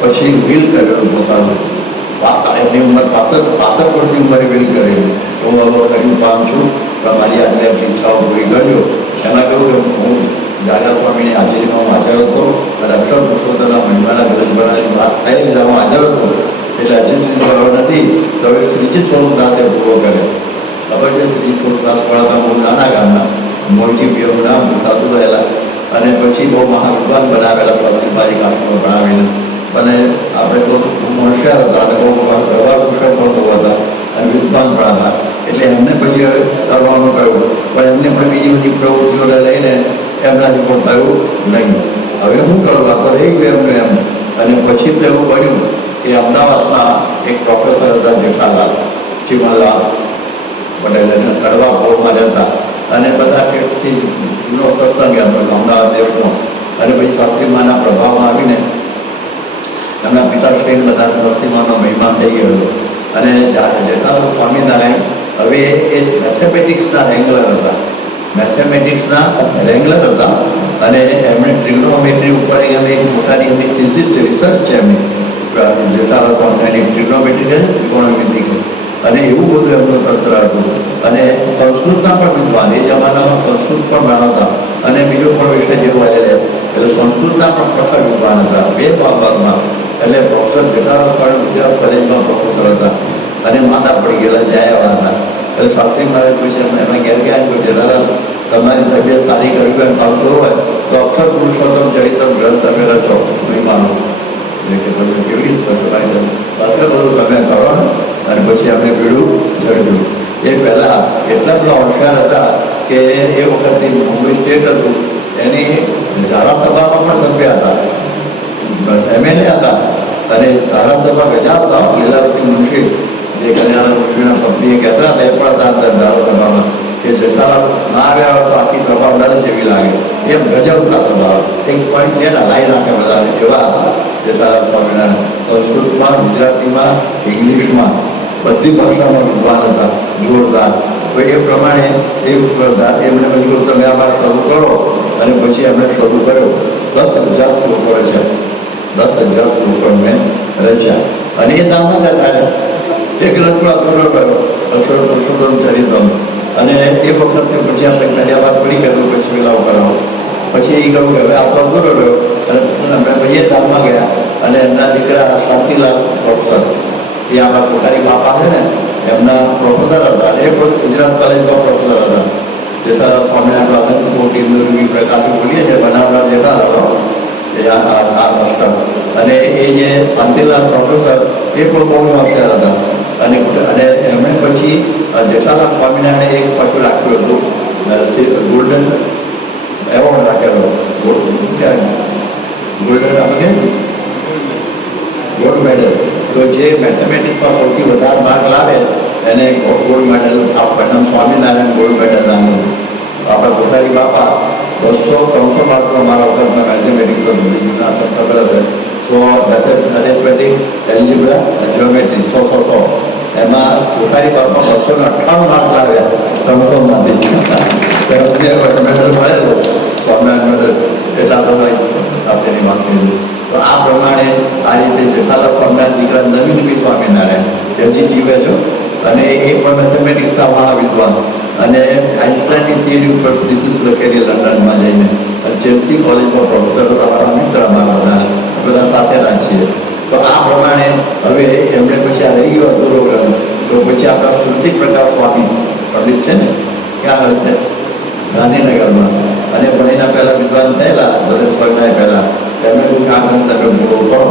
પછી વિલ કરેલું પોતાનું. એમની ઉંમર 65 વર્ષની ઉંમરે વિલ કરેલું. હું હવે કર્યું કામ છું પણ મારી આટલી ઈચ્છાઓ પૂરી કરજો. એમાં કહ્યું કે હું દાદા સ્વામીની હાજરીમાં હું હાજર હતો અને અક્ષર પુરુષોત્તમના મહિમાના ગ્રંથ બનાવવાની વાત થઈ એટલે હું હાજર હતો. એટલે હજી બરાબર નથી તો હવે શ્રીજી સ્વરૂપદાસે પૂરો કર્યો. ખબર છે શ્રીજી સ્વરૂપદાસ વાળા બહુ નાના ગામના મોરજી પીરનું નામ સાધુ રહેલા અને પછી બહુ મહાવિદ્વાન બનાવેલા શાસ્ત્રીબાઈ કામમાં ભણાવીને. અને આપણે તો હોશિયાર હતા અને બહુ પ્રભાવ કુશળ પણ બહુ હતા અને વિદ્વાન પણ હતા. એટલે એમને પછી હવે કરવાનું કહ્યું પણ એમને પણ બીજી બધી પ્રવૃત્તિઓને લઈને એમનાથી પણ થયું નહીં. હવે શું કરું આ તો રહી ગયું એમને એમ. અને પછી તો એવું બન્યું કે અમદાવાદમાં એક પ્રોફેસર હતા જેઠાલાલ ચીમનલાલ પટેલ એને કડવા બોર્ડમાં રહેતા અને બધા કેટલી જૂનો સત્સંગ એમનો અમદાવાદ દેવનો. અને પછી શાસ્ત્રીમાના પ્રભાવમાં આવીને એમના પિતાશ્રીને બધા શાસ્ત્રીમાનો મહિમા થઈ ગયો હતો. અને જેઠાલાલ સ્વામિનારાયણ હવે એ મેથેમેટિક્સના રેંગલર હતા, મેથેમેટિક્સના રેંગલર હતા. અને એમણે ટ્રિગ્નોમેટ્રી ઉપર એમની પોતાની એમની થીસીસ છે, રિસર્ચ છે એમની જેઠાલાલ સ્વામિનારાયણની ટ્રિગ્નોમેટ્રી છે, ત્રિકોણમિતિ અને એવું બધું એમનું તંત્ર હતું. અને સંસ્કૃતના પણ વિદ્વાન, એ જમાનામાં સંસ્કૃત પણ ભણાવતા અને બીજો પણ વિષય જેવો એટલે સંસ્કૃતના પણ પ્રખર વિદ્વાન હતા બે ભાગમાં. એટલે પ્રોફેસર જેઠાલાલ પણ ગુજરાત કોલેજમાં પ્રોફેસર હતા અને માતા પડી ગયેલા જયાવાળા હતા. એટલે શાસ્ત્રી મહારાજ પૂછે, એમણે ઘેર ગયા કે જેઠાલાલ તમારી તબિયત સારી કરવી હોય, ફાવતું હોય તો અક્ષર પુરુષોત્તમ ચરિત્ર ગ્રંથ તમે રચો, નહીં માનો કે તમે કેવી રીતે થશે ભાઈ, અક્ષર બધું તમે કરો ને. અને પછી અમને પીડું ઝડપ્યું. એ પહેલાં એટલા બધા હોશિયાર હતા કે એ વખતે મુંબઈ સ્ટેટ હતું એની ધારાસભામાં પણ સભ્ય હતા, એમએલએ હતા. અને ધારાસભા ગજાવતા લીલાવતી મુનશી જે કલ્યાણ મુનશીના પત્નીએ કહેતા હતા, એ પણ હતા અંદર ધારાસભામાં કે જેઠાલાલ ના આવ્યા હોય તો આખી સભા ઉડાડી જેવી લાગે, એમ ગજવતા સભા. એક પોઈન્ટ છે ને લાઈ નાખે બધા એવા જેઠાલાલ સ્વામિનારાયણ. સંસ્કૃતમાં, ગુજરાતીમાં, ઇંગ્લિશમાં બધી ભાષામાં વિદ્વાન હતા, જોરદાર. તો એ પ્રમાણે એમણે કહ્યું તમે આ વાત શરૂ કરો. અને પછી એમણે શરૂ કર્યો. 10,000 શ્લોકો રચ્યા, 10,000 શ્લોકો મેં રચ્યા. અને એ દામમાં હતા એક રચવા પૂરો કર્યો, અક્ષર પુરુષોત્તમ ચરિત્રમ. અને એ વખતે પછી આપણે કર્યા વાત પડી ગયો, પછી પેલા કરાવો. પછી એ કહ્યું કે હવે આપણો પૂરો રહ્યો. અને અમે પછી એ દામમાં ગયા અને એમના દીકરા શાંતિલાલ પ્રોફેસર, એ આપણા કોઠારી બાપા છે ને એમના પ્રોફેસર હતા. એ પણ ગુજરાત કોલેજમાં પ્રોફેસર હતા. જેઠાલાલ સ્વામિનારાયણ અનંત કોટી પ્રકાશ બોલીએ છીએ બનાવનાર જેઠાલાલ એ આ કષ્ટ. અને એ જે શાંતિલાલ પ્રોફેસર એ પણ બહુ હોશિયાર હતા. અને એમણે પછી જેઠાલાલ સ્વામિનારાયણે એક પાછું રાખ્યું હતું ગોલ્ડન એવોર્ડ રાખેલો. ગોલ્ડન આપણે ગોલ્ડ મેડલ. તો જે મેથેમેટિક્સમાં સૌથી વધારે માર્ક લાવે એને ગોલ્ડ મેડલ આપવાનું, સ્વામિનારાયણ ગોલ્ડ મેડલ નામનું. આપણા કોઠારી બાપા 200-300 માર્કનો મારા વખતમાં મેથેમેટિક્સનો ખબર હશે. સો મેથેમેટિક, એલ્જિબ્રા, જ્યોમેટ્રી 100 એમાં કોઠારી બાપા 298 માર્ક લાવ્યા 300માંથી. મેડલ મળેલો સ્વામિનારાયણ મેડલ. એટલા બધા સાથેની વાત કરી. તો આ પ્રમાણે આ રીતે જેઠાલાલ સ્વામિનારાયણ દીકરા નવીન સ્વામિનારાયણ હજી જીવે છો. અને એ પણ મેથેમેટિક્સના વાળા વિદ્વાન. અને આઇન્સ્ટાઈનની થિયરી ઉપર થીસીસ લખેલી લંડનમાં જઈને. અને ચેલ્સી કોલેજમાં પ્રોફેસર હતા, મારા મિત્ર અમારા બધા સાથેના છીએ. તો આ પ્રમાણે હવે એમણે પછી આ રહી ગયો અધૂરો ગ્રંથ. તો પછી આપણા શ્રુતિ પ્રકાશ સ્વામી પંડિત છે ને, ક્યાં રહે છે? ગાંધીનગરમાં. અને ભણીના પહેલાં વિદ્વાન થયેલા દરેક સ્વામિનારાયણ પહેલાં એમણે કહ્યું આ ગ્રંથ તમે પૂરો કરો,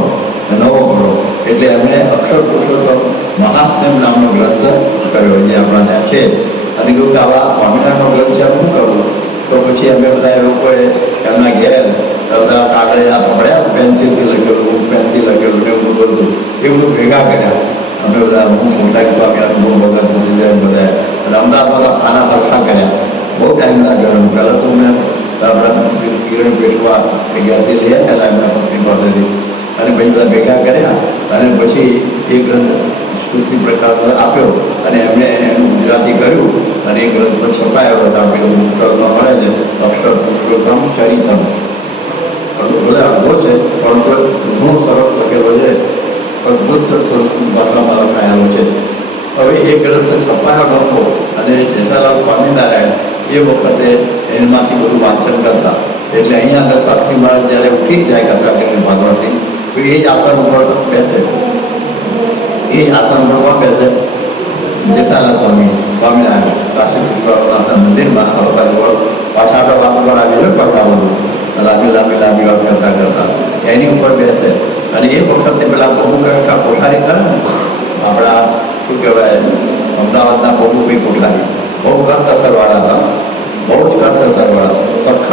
નવો કરો. એટલે એમણે અક્ષર પુરુષોત્તમ મહાત્મ્યમ નામનો ગ્રંથ કર્યો, જે આપણા ત્યાં છે. અને કહ્યું કે આવા સ્વામિનારાયણનો ગ્રંથ છે શું કરવું? તો પછી અમે બધા એ લોકોએ એમના ઘેર બધા કાગળિયા પકડ્યા, પેન્સિલથી લખેલું, પેનથી લખેલું ને એવું બધું એ બધું ભેગા કર્યા. અમે બધા હું મોટા સ્વામિનારાયણ બહુ બધા ભૂલી જાય બધા. અને અમદાવાદમાં આના પરખા કર્યા. બહુ ટાઈમ લાગ્યો. પહેલાં તો મેં આપણા કિરણ પેશવા ત્યાંથી લઈ આવેલા એમના પત્ની પાસેથી. અને પછી બધા ભેગા કર્યા અને પછી એ ગ્રંથ સ્તુતિ પ્રકાશ આપ્યો. અને એમણે એનું ગુજરાતી કર્યું અને એ ગ્રંથ પર છપાયો હતા. પેલું પુસ્તકમાં મળે છે અક્ષર પુરુષોત્તમ ચરિતમ. બધા અડધો છે પરંતુ ઘણો સરસ લખેલો છે, અદભુત સંસ્કૃત ભાષામાં લખાયેલો છે. હવે એ ગ્રંથ છપાયો નહોતો અને જેઠાલાલ સ્વામિનારાયણ એ વખતે એમાંથી બધું વાંચન કરતા. એટલે અહીંયા આગળ શાસ્ત્રી મહારાજ જ્યારે ઉઠી જાય કથા કરીને ભાગવતથી, તો એ જ આસન ઉપર બેસે. એ જ આસન ઉપર બેસે જેઠાલાલ સ્વામિનારાયણ કાશી વિશ્વનાથના મંદિરમાં. પાછા આપણે વાત ઉપર આવી જાય કરતા બધું લાંબી વાત કરતા એની ઉપર બેસે. અને એ વખતે પેલા બહુ કહેતા કોઠારી કરે ને આપણા શું કહેવાય અમદાવાદના બહુભાઈ કોઠારી, બહુ કરકસરવાળા હતા, બહુ જ કરકસરવાળા, સખત.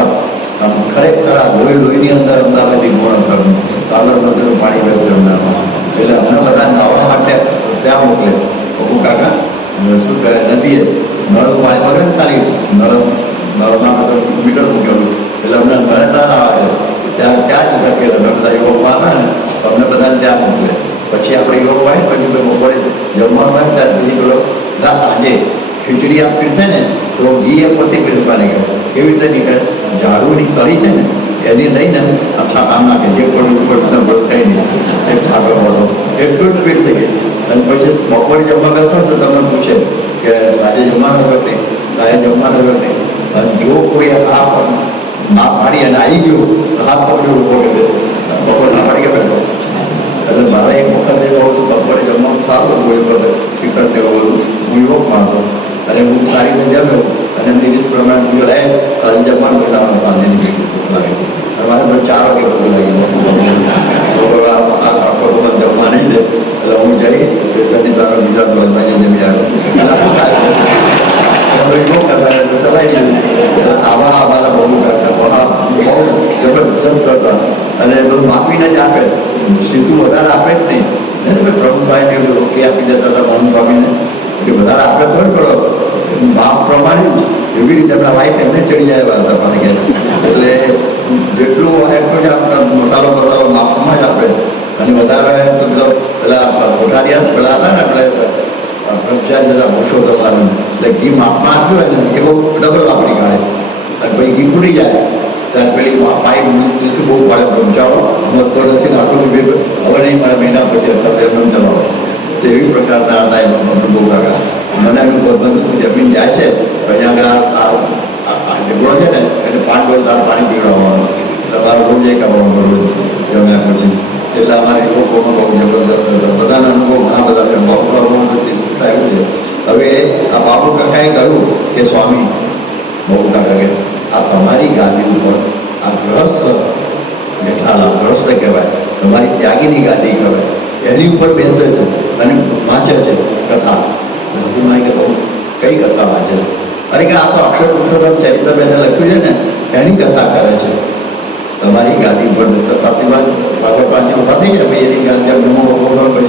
ખરેખર આ લોહીની અંદર અમદાવાદી ગુણ કરવું, સાબરમતીનું પાણી વહેતું અમદાવાદમાં. એટલે અમને બધા નાવા માટે ત્યાં મોકલે. બહુ કાકા શું કહે નદીએ નળનું પાણી વગર ખાલી નળમાં બધું મીટર મૂકેલું. એટલે અમને નળે ના આવે ત્યાં જ ધકેલા. અમે બધા યુવકમાં આવે ને અમને બધાને ત્યાં મોકલે. પછી આપણે યુવક હોય પછી બપોરે જમવાનું હોય ત્યાં સુધી પેલો સાંજે ખીચડી આપી છે ને તો ઘી એ પોતે પીરસવાની કહે. કેવી રીતે નીકળે? ઝાડુની સળી છે ને એની લઈને આમ નાખે, જે કોઈ બધા બ્રશ થઈ નહીં એ છાપે વાળો એટલું જ પી શકે. અને પછી બપોરે જમવા બેસો તો તમને પૂછે કે સાંજે જમવાનો વખતે સાંજે જમવાનો વખતે, અને જો કોઈ આ ના પાડી અને આવી ગયું તો હાથ પકડી ઉભો કરી દે, બપોર ના પાડી કે બેઠો. એટલે મારે એક વખત એ કહું છું બપોરે જમવાનું સારું કોઈ વખત શિખર તેવું બધું હું યોગ માનતો, અને હું સારી રીતે જમ્યો અને એમની રીત પ્રમાણે બીજો સાંજે જમવાનું બનાવવાનું સાંજે લાગે. મારે બધું 4 વાગે બધું લાગી આખો વખત જમવા નહીં દે. એટલે હું જઈ કદી તારો બીજા ધોરણમાં જમી આવ્યો ચલાવી દીધું. આવા અમારા બહુ કરતા, બહુ જબરજસ્ત કરતા, અને બધું માપીને જ આપે, સીધું વધારે આપે જ નહીં. પ્રભુ સ્વામી રોકી આપી દેતા હતા મોહન સ્વામીને કે વધારે આપે તો કરો માપ પ્રમાણે. એવી રીતે આપણા વાઈફ એમને ચડી જાય હતા પણ કે, એટલે જેટલું એટલું જ આપતા મસાલો માપમાં જ આપે. અને વધારે તો પેલા કોઠારિયા પેલા હતા ને આપણે કર્મચારી હતા ઓછો દસાનું, એટલે ઘી માપમાં આપ્યું હોય ને એ બહુ ડબલ વાપરી કાઢે. અને પછી ઘી ફૂટી જાય ત્યારે પેલી પાઇપ નીચું બહુ પાડે પહોંચાવો મળતો નથી ને આટલું હવે નહીં મારા મહિના પછી એમને ચલાવો. તો એવી પ્રકારના હતા એનો અનુભવ કાકા. મને એનું બધું જમીન જાય છે અહીંયા આગળ ઢેકડો છે ને એને 5 વર્ષ પાણી પીવડાવવાનું, એટલે મારે રોજ એક આવવાનું રોજ જમ્યા પછી. એટલે અમારે લોકોમાં બહુ જબરદસ્ત હતો. બધાના અનુભવ ઘણા બધા છે. બહુ એવું છે. હવે આ બાપુ કાકાએ કહ્યું કે સ્વામી બહુ કાકા કે આ તમારી ગાદી ઉપર આ ગ્રસ્ત બેઠાલા ગ્રસ્ત કહેવાય, તમારી ત્યાગીની ગાદી કહેવાય, એની ઉપર બેસે છે અને વાંચે છે કથા. નરસિંહભાઈ કે બહુ કઈ કથા વાંચે છે? અરે કે આ તો અક્ષર પુરુષોત્તમ ચરિત્ર બેને લખ્યું છે ને એની કથા કરે છે. તમારી ગાદી ઉપર સાતમી વાત પાછળ 5 ઉભા થઈ જાય એની ગાદી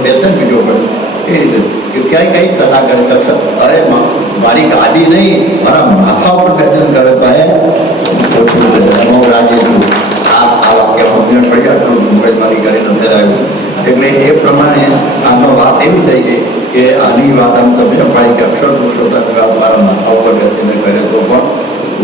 બેસે ને બીજો પણ એ રીતે કે ક્યાંય કઈ કથા કરે કરશે. અરે મારી ગાદી નહીં મારા માથા ઉપર બેસન કરે ભાઈ રાજે આ વાક્ય સમજણ પડી આટલું મુંબઈ મારી ગાડી અંદર આવ્યું. એટલે એ પ્રમાણે આનો વાત એવી થઈ ગઈ કે આની વાત આમ સમજણ પડી કે અક્ષર પુરુષોત્તમ વાત મારા માથા ઉપર બેસીને કરે તો પણ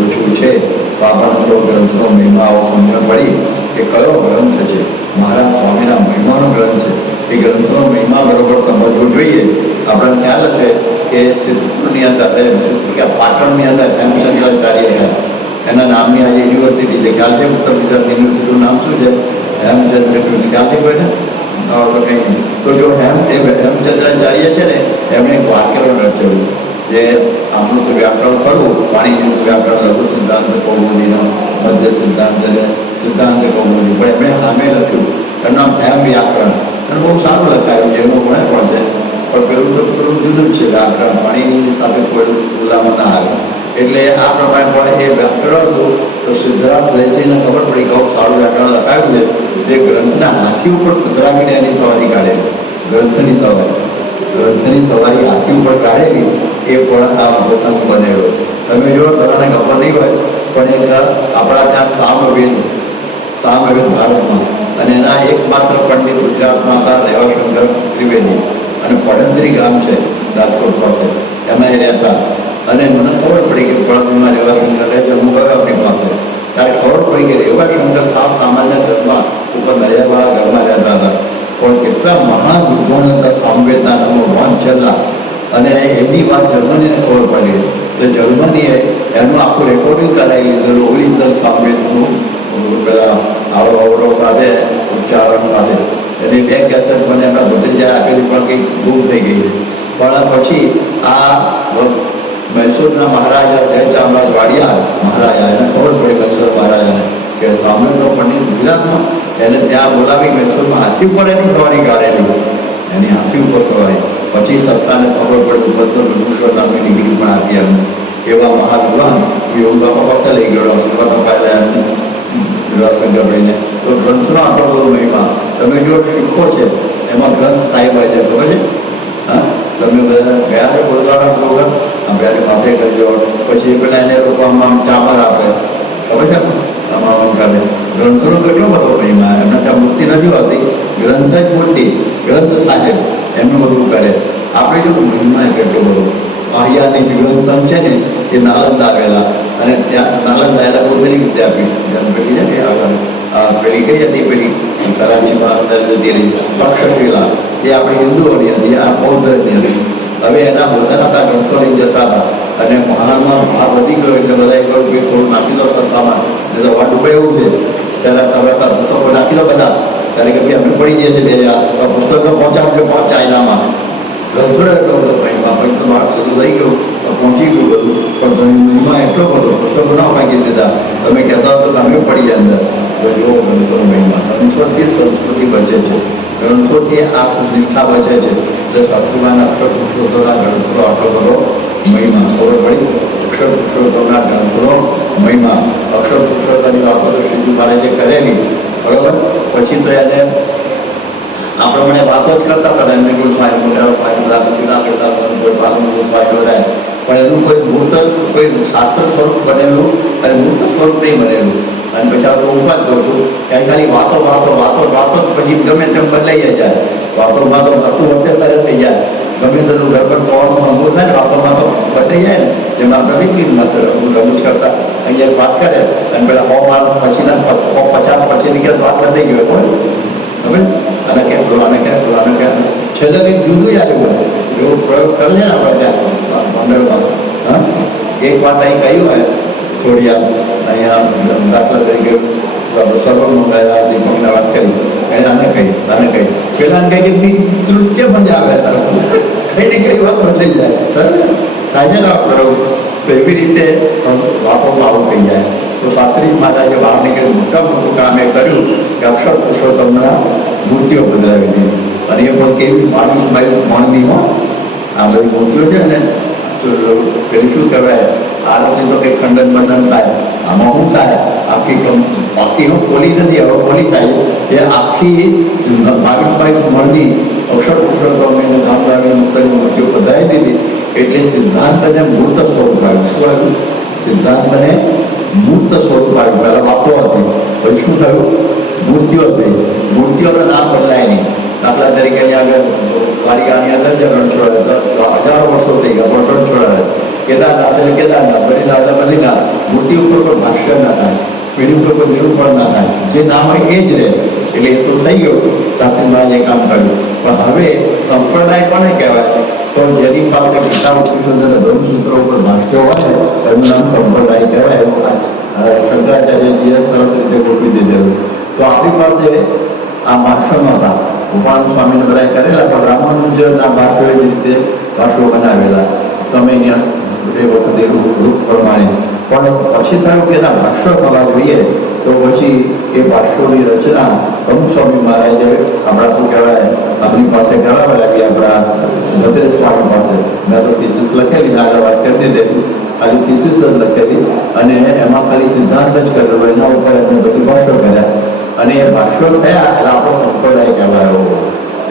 ઓછું છે. તો આપણને ગ્રંથનો મહિમાઓ સમજણ પડી કે કયો ગ્રંથ છે, મહારાજ સ્વામીના મહિમાનો ગ્રંથ છે. એ ગ્રંથનો મહિમા બરોબર સમજવું જોઈએ. આપણને ખ્યાલ છે કે સિદ્ધપુરની અંદર પાટણની અંદર હેમચંદ્રાચાર્ય છે, એના નામની આજે યુનિવર્સિટી છે. ખ્યાલ છે ઉત્તર ગુજરાત યુનિવર્સિટીનું નામ શું છે? હેમચંદ્ર ખ્યાલથી પડે ને તો કંઈ તો જો હેમચંદ્રાચાર્ય છે ને એમણે એક વાક્યરણ રચેલું જે અમૃત વ્યાકરણ કરવું, વાણિજ્યનું વ્યાકરણ, લઘુ સિદ્ધાંત કૌમુદીનો, મધ્ય સિદ્ધાંત સિદ્ધાંત કૌમુદી, પણ એમણે સામે લખ્યું એનું નામ હેમ વ્યાકરણ. અને બહુ સારું લખાયું છે, એનું ભણે પણ છે. પણ પેલું તો પેલું જુદું જ છે વ્યાકરણ, પાણીની સાથે કોઈ તુલનામાં ના આવે. એટલે આ પ્રમાણે પણ એ વ્યાકરણ હતું. તો સિદ્ધરાજ જયસિંહને ખબર પડી કે સારું વ્યાકરણ લખાયું છે, જે ગ્રંથના હાથી ઉપર કતરાવીને એની સવારી કાઢે. ગ્રંથની સવારી હાથી ઉપર કાઢેલી એ પણ આ પ્રસંગ બનેલો. તમે જો બધાને ખબર નહીં હોય પણ એક આપણા ત્યાં સામવેદ ભારતમાં, અને એના એકમાત્ર પંડિત ગુજરાતમાં હતા રેવાશંકર ત્રિવેદી, અને પડંદરી ગામ છે રાજકોટ પાસે, એમાં એ રહેતા. અને મને ખબર પડી કે પડંદરીમાં રેવાશંકર રહે છે. હું ગયો આપણી પાસે ત્યારે ખબર પડી કે રેવાશંકર સાવ સામાન્ય ઘરમાં ઉપર દરિયાવાળા ઘરમાં રહેતા હતા, પણ કેટલા મહાન વિદ્વાન હતા સામવેદના નામો વાંચેલા. અને એની વાત જર્મનીને ખબર પડી એટલે જર્મનીએ એનું આખું રેકોર્ડિંગ કરાવી લીધેલું ઓરિજિનલ સામવેદનું, પેલા આવરો સાથે ઉચ્ચારણ સાથે. એની 2 કેસેટ મને એમના ભત્રીજા આપેલી પણ કંઈક ગુમ થઈ ગઈ છે. પણ પછી આ મૈસૂરના મહારાજા જયચામરાજ વાડિયા મહારાજા, એને ખબર પડી મૈસૂર મહારાજાને કે સામવેદનો પંડિત ગુજરાતમાં, એને ત્યાં બોલાવી મૈસૂરમાં હાથી ઉપર એની સવારી કાઢેલી, એની હાથી ઉપર સવારી. પછી સત્તાને ખબર પડી ભૂષણ નામની ડિગ્રી પણ આપી એમને. એવા મહાવિદ્વાન યોગ બાપા પાસે લઈ ગયો શંકરભાઈને. તો ગ્રંથનો આટલો બધો મહિમા તમે જો શીખો છે એમાં ગ્રંથ સાહેબ હોય છે, ખબર છે? હા, તમે બધા ગયા છે બોલવાના પ્રોગ્રામ આપણે પાસે કરી જવા, પછી પેલા એને લોકો આમાં ચામર આપે, ખબર છે? આમાં કાઢે. ગ્રંથોનો કેટલો બધો મહિમા. એમને ત્યાં મૂર્તિ નથી હોતી, ગ્રંથ જ મૂર્તિ, ગ્રંથ સાહેબ એમનું બધું કરે. આપણે જો મહિમા કેટલો બધો. આહિયાની જીવનસંઘ છે ને એ નાલંદા આવેલા, અને ત્યાં નાલંદા એના પોતાની વિદ્યાપીઠ પેલી છે ને પેલી કઈ હતી પેલી કરાચીમાં અંદર જતી રહી તક્ષશિલા, એ આપણી હિન્દુઓની હતી, આ બૌદ્ધની હતી. હવે એના પોતાના ગ્રંથો લઈ જતા હતા અને મહાનમાં ભાવ વધી ગયો એટલે બધાએ કહ્યું કે થોડું નાખી દો સત્તામાં, એટલે તો ડૂબે એવું છે. ત્યારે તરત પુસ્તકો નાખી દો બધા, ત્યારે કે ભાઈ અમે પડી જઈએ છીએ પુસ્તકો પહોંચાડજો ચાઇનામાં. ગ્રંથો એટલો બધો ભાઈમાં પછી તો માર્ક બધું લઈ ગયું પહોંચી ગયું બધું, પણ ધણીમાં એટલો બધો પુસ્તકો ના માગી દીધા. તમે કહેતા હો તો તમે પડી જાય અંદર. તો જો ગ્રંથો મહિમા, ગ્રંથોથી સંસ્કૃતિ બચે છે, ગ્રંથોથી આ નિષ્ઠા બચે છે. એટલે શાસ્ત્રીમાં અક્ષર પુરુષોત્તમના ગ્રંથો આટલો બધો મહિમા ખબર પડી. અક્ષર પુરુષોત્તમના ગ્રંથોનો મહિમા, અક્ષર પુરુષોત્તમની વાતો તો શ્રીજી મહારાજે કરેલી, બરોબર. પછી તો એને આ પ્રમાણે વાતો જ કરતા હતા, એમને કોઈ ફાયદો કરતા પણ એનું કોઈ મૂર્ત, કોઈ શાસ્ત્ર સ્વરૂપ બનેલું અને મૂર્ત સ્વરૂપ નહીં બનેલું. અને પછી આ તો ઉપાદ કરું છું કે ખાલી વાતો વાતો વાતો વાતો પછી ગમે તેમ બદલાઈ જાય. વાતોમાં તો થતું અત્યારે થઈ જાય, ગમે તેટલું ગરબડ થવાનું અનુભવ થાય ને વાતોમાં તો બદલાઈ જાય ને. જેમ આપણે નીકળી માત્ર રમૂજ કરતા અહીંયા વાત કરે અને પેલા 100 માર્ક પછીના 50 પછીની ક્યાં વાત બદલાઈ ગયો હોય ખબર. અને ક્યાં બોલવાને ક્યાં બોલવાને ક્યાં છેલ્લે કંઈક જુદું જ આવ્યું હોય એવો પ્રયોગ કરે છે ને આપણે ત્યાં મંડળમાં. હા, એક વાત અહીં કહ્યું હોય થોડી અહીંયા દાખલા તરીકે સર્વ મંગાયા દીપકને વાત કરી, આને કહી પેલાને કહી કે તૃત્ય પણ જ આવે કઈ ને કઈ વાત બદલાઈ જાય. આજે ના પ્રયોગ તો એવી રીતે વાતોમાં આવું થઈ જાય. તો શાસ્ત્રી મહારાજે બહાર નીકળી મોટા મોટું કામ એ કર્યું કે અક્ષર પુરુષોત્તમના મૂર્તિઓ બદલાવી દીધી. અને એ પણ કેવી 22 મણની હો આ બધી મૂર્તિઓ છે ને. પેલી શું કહેવાય, આરતી તો કંઈ ખંડન બંધન થાય, આમાં શું થાય આખી બાકી ખોલી નથી, હવે ખોલી થાય એ આખી 22 મણની અક્ષર પુરુષોત્તમની ગામડાની મુક્તની મૂર્તિઓ બદલાવી દીધી. એટલે સિદ્ધાંતને મૂર્ત સ્વરૂપ આવ્યું. શું આવ્યું? સિદ્ધાંતને મૂર્ત સ્વરૂપ આવ્યું. પહેલાં વાતો હતી, પછી શું થયું? મૂર્તિઓ થઈ. મૂર્તિઓના નામ બદલાય નહીં. દાખલા તરીકે અહીંયા આગળ દ્વારિકાની અંદર જે રણછોડ હજારો વર્ષો થઈ ગયા રણછોડ, કેદારનાથ એટલે કેદારનાથ, બદ્રીનાથ બદ્રીનાથ. મૂર્તિ ઉપર કોઈ ભાષ્ય ના થાય, પેઢી ઉપર કોઈ નિરૂપણ ના થાય, જે નામ હોય એ જ રહે. એટલે એ તો થઈ ગયું, શાસ્ત્રી મહારાજે કામ કર્યું. પણ હવે સંપ્રદાય કોને કહેવાય? તો જેની પાસે ગીતા ઉપનિષદ અને ધર્મસૂત્રો ઉપર ભાષ્ય હોય એનું નામ સંપ્રદાય કહેવાય. એવું શંકરાચાર્યજીએ સરસ રીતે ગોઠવી દીધેલું. તો આપણી પાસે આ ભાષ્ય નહોતા, ઉપાન સ્વામીને બધા કરેલા, પણ રામાનુજના ભાષ્યો જ રીતે ભાષ્યો બનાવેલા સમયની એ વખતે રૂપ પ્રમાણે. પણ પછી થયું કે એના ભાષ્યો થવા જોઈએ, તો પછી એ ભાષ્યોની રચના અમુક સ્વામી મહારાજે આપણા શું કહેવાય આપણી પાસે કરાવવા લાગી, આપણા ભદ્રેશ સ્વામી પાસે. મેં તો થીસીસ લખેલી, મેં આગળ વાત કરી દીધી, ખાલી થીસીસ જ લખેલી અને એમાં ખાલી સિદ્ધાંત જ કરેલો, એના ઉપર એમને બધી ભાષ્યો કર્યા. અને એ ભાષ્યો થયા એટલે આપણો સંપ્રદાય કહેવાયો.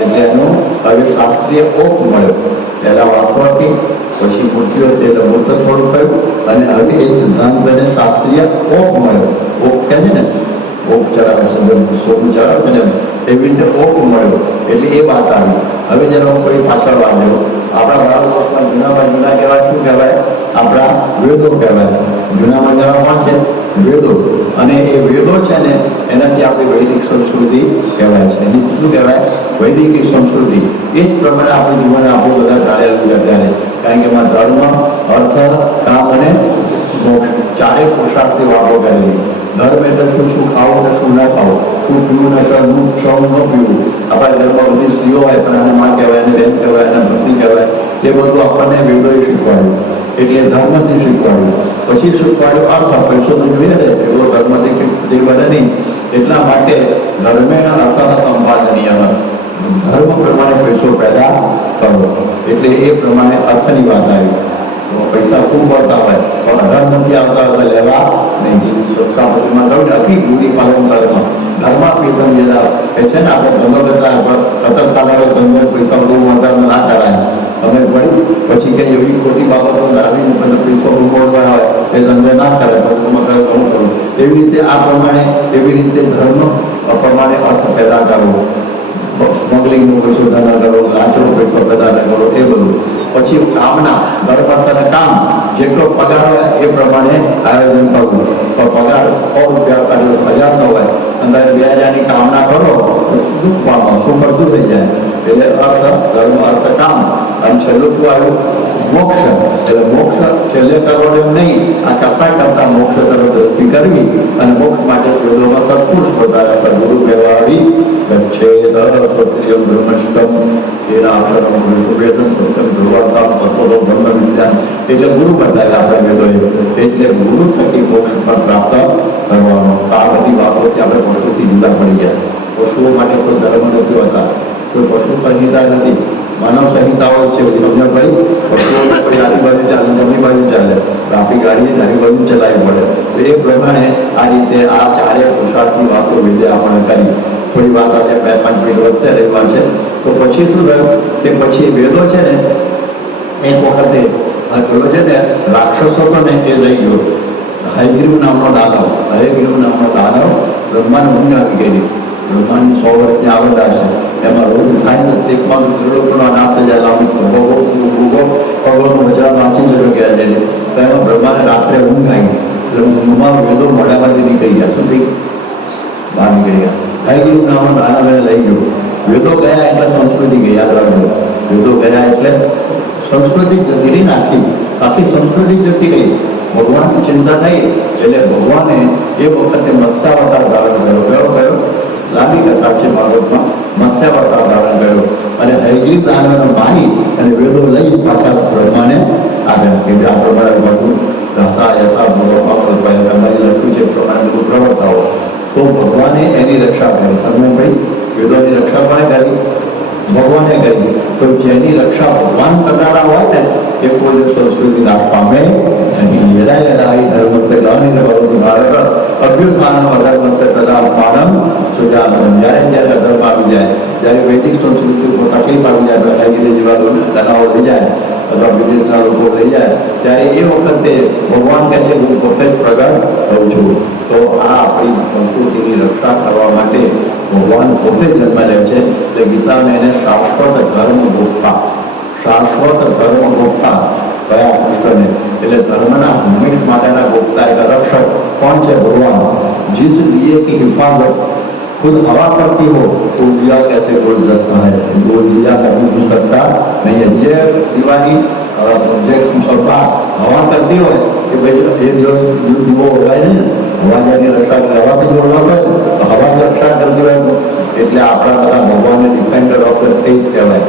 એટલે એનું હવે શાસ્ત્રીય ઓપ મળ્યો. પહેલાં વાતો હતી, પછી મૂર્તિઓ હતી એટલે મૂર્ત સ્વરૂપ થયું, અને હવે એ સિદ્ધાંતને શાસ્ત્રીય ઓપ મળ્યો. ઓપ કહે છે ને, ઓપ ચડાવે છે, સોનું ચડાવે છે ને, એવી રીતે ઓપ મળ્યો. એટલે એ વાત આવી. હવે જેનો કોઈ પાછળ વાંધો આપણા ભારત વર્ષમાં જૂનામાં જૂના કહેવાય શું કહેવાય? આપણા વેદો કહેવાય. જૂનામાં જૂનામાં છે વેદો, અને એ વેદો છે ને એનાથી આપણી વૈદિક સંસ્કૃતિ કહેવાય છે. એની શું કહેવાય? વૈદિક સંસ્કૃતિ. એ જ પ્રમાણે આપણું જીવન આપણે બધા ઢાળેલું છે અત્યારે. કારણ કે એમાં ધર્મ, અર્થ, કામ અને મોક્ષ ચારેય પુરુષાર્થની વાતો કરેલી. ધર્મ એટલે શું શું ખાવું ને શું ના ખાવું, શું પીવું ને શું ન પીવું. આપણા ઘરમાં બધી સ્ત્રીઓ હોય પણ આને માં કહેવાય, એને બેન કહેવાય, એને પત્ની કહેવાય. એ બધું આપણને વેદોએ શીખવાડ્યું. એટલે ધર્મથી શીખવાડ્યું. પછી શીખવાડ્યું અર્થ. પૈસો તો જોઈએ ને, એવો ધર્મથી જે બને નહીં. એટલા માટે ધર્મે અર્થ સંપાદનીય, ધર્મ પ્રમાણે પૈસો પેદા કરવો. એટલે એ પ્રમાણે અર્થની વાત આવી. પૈસા ખૂબ મળતા હોય પણ અઢાર નથી આવતા હોય લેવા નહીં. સત્તાપતિમાં કહ્યું ને અતિ ગુરી પાલન ધર્મ ધર્મા પીતમ જેના એ છે ને, આપણે ધર્મ કરતા કતરખાના ધર્મ પૈસા બહુ મળતા ના કરાય. અમે પડી પછી કંઈ એવી ખોટી બાબતો આવીને પછી પૈસો ઉમોડવા હોય એ ધંધો ના કરે, ધર્મ કરે ઘણું કરવું. એવી રીતે આ પ્રમાણે એવી રીતે ધર્મ પ્રમાણે અર્થ પેદા કરવો. સ્મગલિંગનું પૈસો પેદા કરો, લાંચનો પૈસો પેદા કરો, એ બધું. પછી કામના ધર્મ અને કામ જેટલો પગાર હોય એ પ્રમાણે આયોજન કરવું. તો પગાર 100 રૂપિયા 1000 નો હોય, અંદર 2000ની કામના કરો તો દુઃખ પામો, શું બધું થઈ જાય. એટલે અર્થ, ધર્મ, અર્થ, કામ. અને છેલ્લું શું આવ્યું? મોક્ષ. એટલે મોક્ષ છેલ્લે કરવો એમ નહીં, આ કરતા કરતા મોક્ષ તરફ દ્રષ્ટિ કરવી અને મોક્ષ માટે શોધોમાં સત્પુરુષ પોતાના સદગુરુ કહેવાવી. ગચ્છેદ સ્વત્રિયમ બ્રહ્મષ્ટમ એના અક્ષરમ વેદમ સત્યમ ધ્રુવતા તત્વો બ્રહ્મ વિજ્ઞાન. એટલે ગુરુ બતાવ્યા આપણે વેદોએ. એટલે ગુરુ થકી મોક્ષ પણ પ્રાપ્ત કરવાનો. આ બધી વાતોથી આપણે પશુથી જુદા પડી ગયા. પશુઓ માટે તો ધર્મ નથી હોતા, કોઈ પશુ સંહિતા નથી, માનવ સંહિતાઓ છે. સમજણ ભાઈ, પશુઓ કોઈ આની બાજુ ચાલે, જમણી બાજુ ચાલે, આપણી ગાડીએ ડાબી બાજુ ચલાવવી પડે. તો એ પ્રમાણે આ રીતે આ ચારેય પુરુષાર્થની વાતો વેદે આપણે કરી. થોડી વાત આજે 2-5 મિનિટ વધશે રહેવા છે. તો પછી શું થયું કે પછી વેદો છે ને એક વખતે પેલો છે ને રાક્ષસો તો ને એ લઈ ગયો. હયગ્રીવ નામનો દાનવ, હયગ્રીવ નામનો દાનવ બ્રહ્માને ઊંઘ આવી ગયેલી. બ્રહ્માંડની 100 વર્ષની આવરદા છે, એમાં રોગ થાય ને એકમાં ત્રિલોકનો નાશ થઈ જાય. ભગવાનનું વચન વાંચી જતો ગયા છે. તો એમાં બ્રહ્માને રાત્રે ઊંઘ આવી. એટલે ઊંઘમાં વેદો મોઢામાંથી નીકળી ગયા. શું થઈ? બહાર નીકળી ગયા. હયગ્રીવ નામનો દાનવ એને લઈ ગયો. વેદો ગયા એટલે સંસ્કૃતિ ગઈ. યાદ રાખજો, વેદો ગયા એટલે સંસ્કૃતિ જતી રહી. આખી સંસ્કૃતિ જતી રહી. ભગવાનની ચિંતા થઈ એટલે ભગવાને એ વખતે મત્સ્યાવતાર ધારણ કર્યો. કયો? લાંબી કથા છે ભાગવતમાં. મત્સ્યાવતાર ધારણ કર્યો અને હયગ્રીવ દાનવને મારી અને વેદો લઈ પાછા બ્રહ્માને આવ્યા કે આ પ્રમાણે બધું હતા યથા ભગવાન તમારી લખ્યું છે પ્રમાણે બધું પ્રવર્તાવો. તો ભગવાને એની રક્ષા કરી. સમજભાઈ, વેદોની રક્ષા પણ કરી, ભગવાને કરી. તો જેની રક્ષા ભગવાન કરનારા હોય ને એ કોઈ સંસ્કૃતિ નાશ પામે નહીં. યદા યદા હિ ધર્મસ્ય ગ્લાનિર્ભવતિ ભારત અભ્યુત્થાનમ અધર્મસ્ય તદા પાનમ સુજાનમ. જ્યારે જ્યારે અધર્મ આવી જાય, જ્યારે વૈદિક સંસ્કૃતિ ઉપર તકલીફ આવી જાય, ધીરે જેવા તનાવો લઈ જાય અથવા વિદેશના લોકો લઈ જાય, ત્યારે એ વખતે ભગવાન કહે છે હું પોતે જ પ્રગટ થઉં છું. તો આ આપણી સંસ્કૃતિની રક્ષા કરવા માટે ભગવાન પોતે જન્મ લે છે. એટલે ગીતાને એને શાશ્વત ધર્મ ગોપતા, શાશ્વત ધર્મ ગોપતા કયા કૃષ્ણને. એટલે ધર્મના હંમેશ માટેના ગોપતા એટલે રક્ષક કોણ છે? ભગવાન. जिस लिए की हिफाजत खुद हवा करती हो तो दिया कैसे बोल सकता है? वो दिया कभी कुछ सकता नहीं है. જે દીવાની જે હવા કરતી હોય કે ભાઈ એ દિવસ દીવો હોવાય ને, હવા જેની રક્ષા કરે, હવાથી જોડવા હોય તો હવા જ રક્ષા કરતી હોય. એટલે આપણા બધા ભગવાનને ડિફેન્ડર ઓફ ધ ફેથ કહેવાય.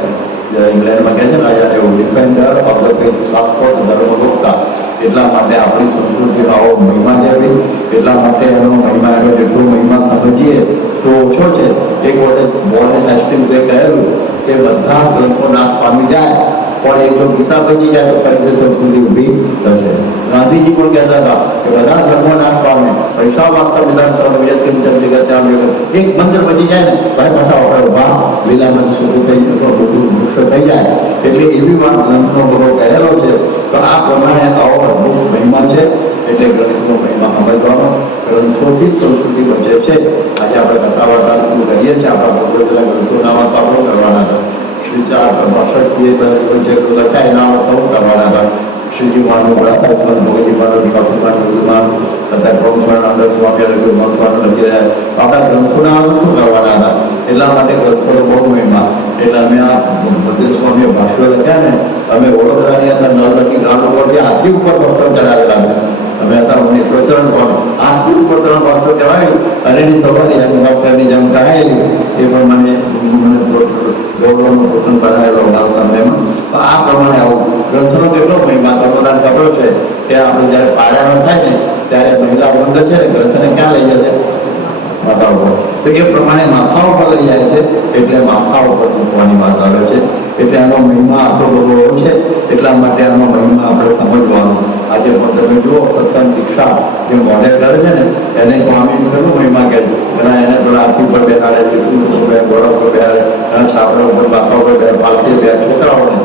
ઇંગ્લેન્ડમાં કહે છે ને આજે એવું, ડિફેન્ડર ઓફ ધ ફેથ, શાશ્વત ધર્મગોપ્તા. એટલા માટે આપણી સંસ્કૃતિનો આવો મહિમા લેવી, એટલા માટે એનો મહિમા, એનો જેટલો મહિમા સમજીએ તો ઓછો છે. એક વખત બોર્ન હેસ્ટિંગ્સે કહેલું કે બધા ગ્રંથો નાશ પામી જાય પણ એક જો ગીતા બચી જાય તો ફરીથી સંસ્કૃતિ ઊભી થશે. ગાંધીજી પણ કહેતા હતા કે બધા ધર્મો નાશ પામે, પૈસા વાસ્તવ વિધાન એક મંત્ર બચી જાય ને ભાઈ પાછા આપણે ઉભા લીલામાં શરૂ થઈ વૃક્ષ થઈ જાય. એટલે એવી વાત ગ્રંથનો બધો કહેલો છે. તો આ પ્રમાણે આવો અદભુત મહિમા છે. એટલે ગ્રંથનો મહિમા સમજવાનો, ગ્રંથોથી સંસ્કૃતિ બચે છે. આજે આપણે કથા વાર્તા કરીએ છીએ. આપણા ભગવતના ગ્રંથોના વાત આપણો કરવાના હતા. શ્રી 4 જે લખાય એના વાત કરવાના હતા. શ્રીજી માનું વડાપ્રધાન ભોગજી માનું ઠાકોરમાન ગુરુમાન તથા પ્રભુસ્વાનંદ સ્વામી લખ્યું, લખી રહ્યા. આપણા ગ્રંથોના શું કરવાના હતા? એટલા માટે ગ્રંથોનો બહુ મહિમા. એટલે અમે આ બધે સ્વામીએ ભાષ્યો લખ્યા ને, અમે વડોદરાની અંદર નવલખી ગ્રાઉન્ડ ઉપરથી હાથી ઉપર પથ્થર ચડાવેલા છે. અમે અત્યારે મને સ્વચરણ પણ હાથી ઉપર 3 ભાષો કહેવાય અને એની સવારી એમ ડૉક્ટરની જેમ કરાયેલી એ પણ મને ગૌરવનો પોષણ કરાયેલો મારા સમયમાં. તો આ પ્રમાણે આવું ગ્રંથનો કેટલો મહિમા તો બધાને ખબર છે કે આપણે જ્યારે પારાયણ થાય ને ત્યારે મહિલા વૃંદ છે ને ગ્રંથને ક્યાં લઈ જાય? માથા ઉપર. તો એ પ્રમાણે માથા ઉપર લઈ જાય છે. એટલે માથા ઉપર મૂકવાની વાત આવે છે. એટલે એનો મહિમા આટલો બધો છે. એટલા માટે એનો મહિમા આપણે સમજવાનો. આજે પણ તમે જુઓ સત્સંગ દીક્ષા જે મોઢે કરે છે ને એને સ્વામી કેટલું મહિમા કહે છે. એના એને પેલા હાથી પર બેસાડે છે, ઘોડા પર બેસાડે, એના છાપરા ઉપર, બાપા ઉપર બે પાલખી બે છોકરાઓને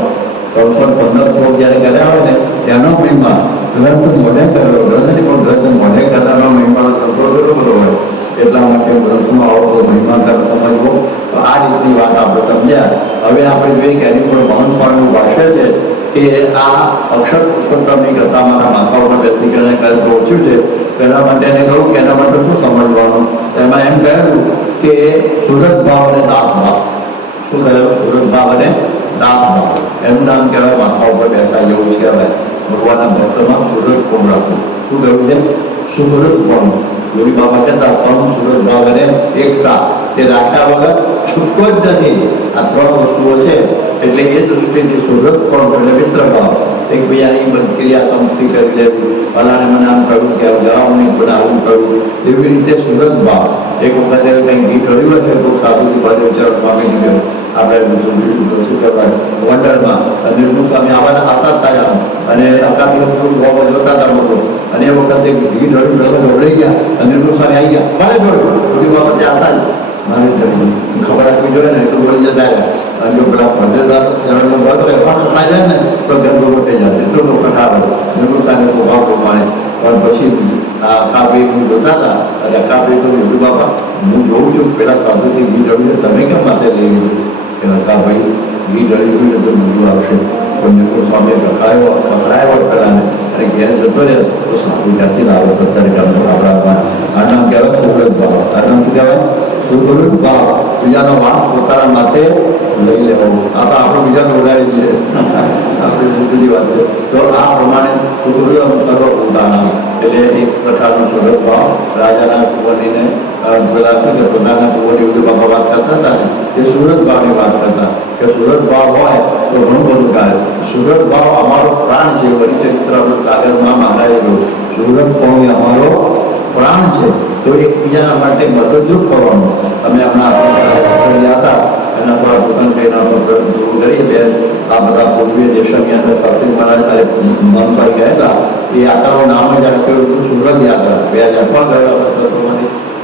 315 શ્લોક જયારે કર્યા હોય ને એનો મહિમા ગ્રંથ મોઢે કરેલો. ગ્રંથની પણ ગ્રંથ મોઢે કરવાનો મહિમા ગ્રંથો કેટલો બધો હોય. એટલા માટે ગ્રંથનો આવો બધો મહિમા સમજવો. તો આ રીતની વાત આપણે સમજ્યા. હવે આપણે જોઈએ કે એની પણ મહંત સ્વામીનું ભાષ્ય છે કે આ અક્ષર પુરુષોત્તમની કથા મારા માથા ઉપર બેસી કરીને પહોંચ્યું છે. તેના માટે એને કહ્યું કે એના માટે શું સમજવાનું? એમાં એમ કહ્યું કે સુરત ભાવ અને દાસ ભાવ. શું થયું? સુરત ભાવ અને નામ ભાવ. એનું નામ કહેવાય માથા ઉપર બેસતા એવું જ કહેવાય. ભગવાનના ભક્તમાં સુરત કોણ રાખવું. શું કહ્યું છે? સુરત કોણ. યોગી બાબા કહેતા સમ સુરત ભાવ અને એકતા એ રાખ્યા વગર છૂટકો જ નથી. આ ત્રણ વસ્તુઓ છે એટલે એ દૃષ્ટિથી સુરત કોણ એટલે મિત્ર ભાવ. એકબીજાની ક્રિયા સંપત્તિ કરી લેવી, ફલાણે મને આમ કહ્યું કે જાઓ નહીં પણ આવું કહ્યું, એવી રીતે સુરત ભાવ. એક વખતે કંઈ ગીત રહ્યું હશે તો સાધુજી બાજુ વિચાર સ્વામી ગયો આપણે શું કહેવાય વંડરમાં અને નિર્મુલ સ્વામી આવવાના આવતા હતા અને અકામી ભાવ જોતા હતા લોકો અને એ વખતે ગીત રહ્યું દોડાઈ ગયા અને નિર્મુલ સ્વામી આવી ગયા મારે જોયું બધી બાબતે આવતા જ મારે ખબર આપવી જોઈએ ને એટલું બોલી જતા રહ્યા અને જો પેલા પંદર જણાનો વર્ગ હોય પણ જાય ને તો ગંદો થઈ જાય એટલું તો કઠારો નિર્મુલ સ્વામી સ્વભાવ પ્રમાણે. પણ પછી અકાભાઈ જોતા હતા અને અકાભાઈ તો યોગી બાપા હું જોઉં છું પેલા સાધુથી ઘી ડળ્યું છે તમે કેમ માથે લઈ લીધું કે અકાભાઈ ઘી ડળી ગયું તો બીજું આવશે. પણ નિર્મુલ સ્વામીએ ખખડાયો પેલાને અને ઘેર જતો રહે તો સાધુ ક્યાંથી લાવો અત્યારે આપણા આ નામ કહેવાય સુરત ભાવ. આ નામ શું કહેવાય? સુરત ભાવ. બીજાનો વાંક પોતાના માથે લઈ લેવો. આ તો આપણે બીજાને ઉડાડી દઈએ આપણે જુદી વાત છે. તો આ પ્રમાણે સુરત કરો પોતાના એટલે એક પ્રકારનો સુરત ભાવ. રાજાના કુંવરીને પેલા પોતાના કુંવરી બધું બાપા વાત કરતા હતા ને એ સુરત ભાવની વાત કરતા કે સુરત ભાવ હોય તો ઘણું બધું કાર્ય. સુરત ભાવ અમારો પ્રાણ છે. વરિચરિત્ર સાગરમાં મહારાજે કહ્યું સુરત ભાવ અમારો પ્રાણ છે. તો એકબીજાના માટે મદદરૂપ કરવાનું. અમે હમણાં હતા એના પર પોતાને કઈ કરીએ બે આ બધા પૂર્વીય દેશોની અંદર શાસ્ત્રી મહારાજ મનસવારી ગયા હતા એ યાત્રાનું નામ જ રાખ્યું હતું સુરત યાત્રા. 2005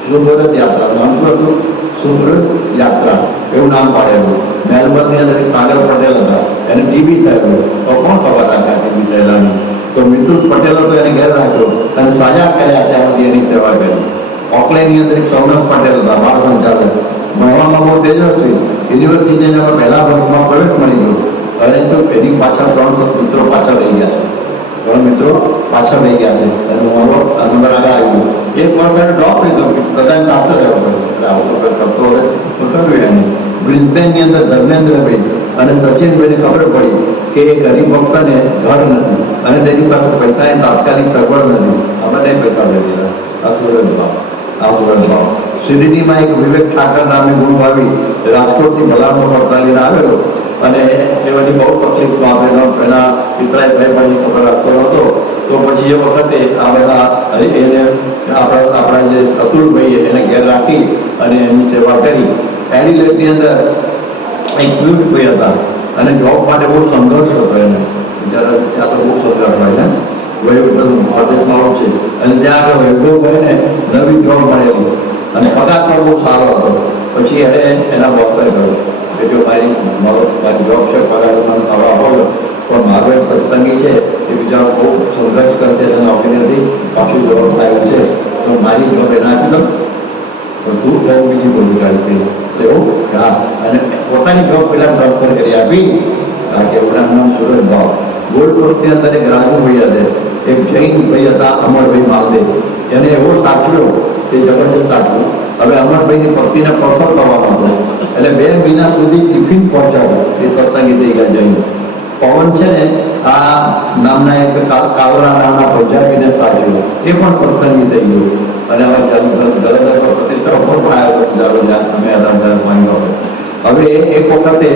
સુરત યાત્રા નામ શું હતું? સુરત યાત્રા એવું નામ પાડેલું. મેલબર્નની અંદર સાગર પટેલ હતા એને ટીબી થયેલું તો કોણ ખબર રાખે ટીબી થયેલાની તો મિતુલ પટેલ હતો એને ઘેર રાખ્યો અને સાજા કર્યા ત્યાં સુધી એની સેવા કરી. ઓકલેન્ડની અંદર સૌનક પટેલ હતા બાળ સંચાલક ભણવામાં બહુ તેજસ્વી યુનિવર્સિટીને પહેલા વર્ષમાં પ્રવેશ મળી ગયો. હવે તો એની પાછળ 300 મિત્રો પાછળ રહી ગયા છે. 3 મિત્રો પાછળ રહી ગયા છે અને મારો નંબર આગળ આવ્યો. એક વર્ષ ડ્રોપ લીધો બધા સાથે રહેવો પડે એટલે આવું તો કરતો હોય તો કર્યું એને. બ્રિસ્બેનની અંદર ધર્મેન્દ્રભાઈ અને સચિનભાઈને ખબર પડી કે એ ગરીબ ભક્તને ઘર નથી અને તેની પાસે પૈસાની તાત્કાલિક સગવડ નથી. આપણે પૈસા લઈ દીધા. આ સુરત ભાવ. આ સુરત ભાવ. શિરડીમાં એક વિવેક ઠાકર નામે ગુરુભાવી રાજકોટથી ભલાનો પડતાલીને આવેલો અને એ બધી બહુ તકલીફમાં આપેલો. પેલા પિતરાય ભાઈ પણ ખબર રાખતો હતો તો પછી એ વખતે આ બધા એને આપણા જે અતુલભાઈએ એને ઘેર રાખી અને એની સેવા કરી. એડિલેડની અંદર એક પિયુષભાઈ હતા અને જોબ માટે બહુ સંઘર્ષ હતો એને. જ્યારે ત્યાં તો બહુ સંઘર્ષ હોય ને વહીવટનું પ્રદેશમાં છે અને ત્યાં આગળ વૈભવભાઈ ને નવી જોબ મળેલી અને પગાર પણ બહુ સારો હતો. પછી એને એના બોસને કહ્યું કે જો મારી જોબ છે પગાર મને સારો આપો પણ મારો એક સત્સંગી છે એ બીજા બહુ સંઘર્ષ કરશે એને નોકરી નથી પાછું જોબ થયું છે તો મારી જોબ એને આપી દો પણ તું બહુ બીજી બોલી કાઢશે એટલે એવું હા અને પોતાની જોબ પેલા ટ્રાન્સફર કરી આપી કારણ કે એવડાનું નામ સુરત ભાવ. ગોલ્ડ કોસ્ટની અંદર એક રાજુભાઈ હતા એક જૈન ભાઈ હતા અમરભાઈ માલદેવ એને એવો સાચવ્યો કે જબરજસ્ત સાચવ્યો. હવે અમરભાઈની પત્નીને પ્રસવ કરવાનો હતો એટલે 2 મહિના સુધી ટિફિન પહોંચાડ્યો. એ સત્સંગી થઈ ગયા જૈન. પવન છે ને આ નામના એક કાવરા નામના પંજાબીને સાચવ્યો એ પણ સત્સંગી થઈ ગયો અને હવે જલંધર પ્રતિષ્ઠા પણ આવ્યો અમે હતા. હવે એક વખતે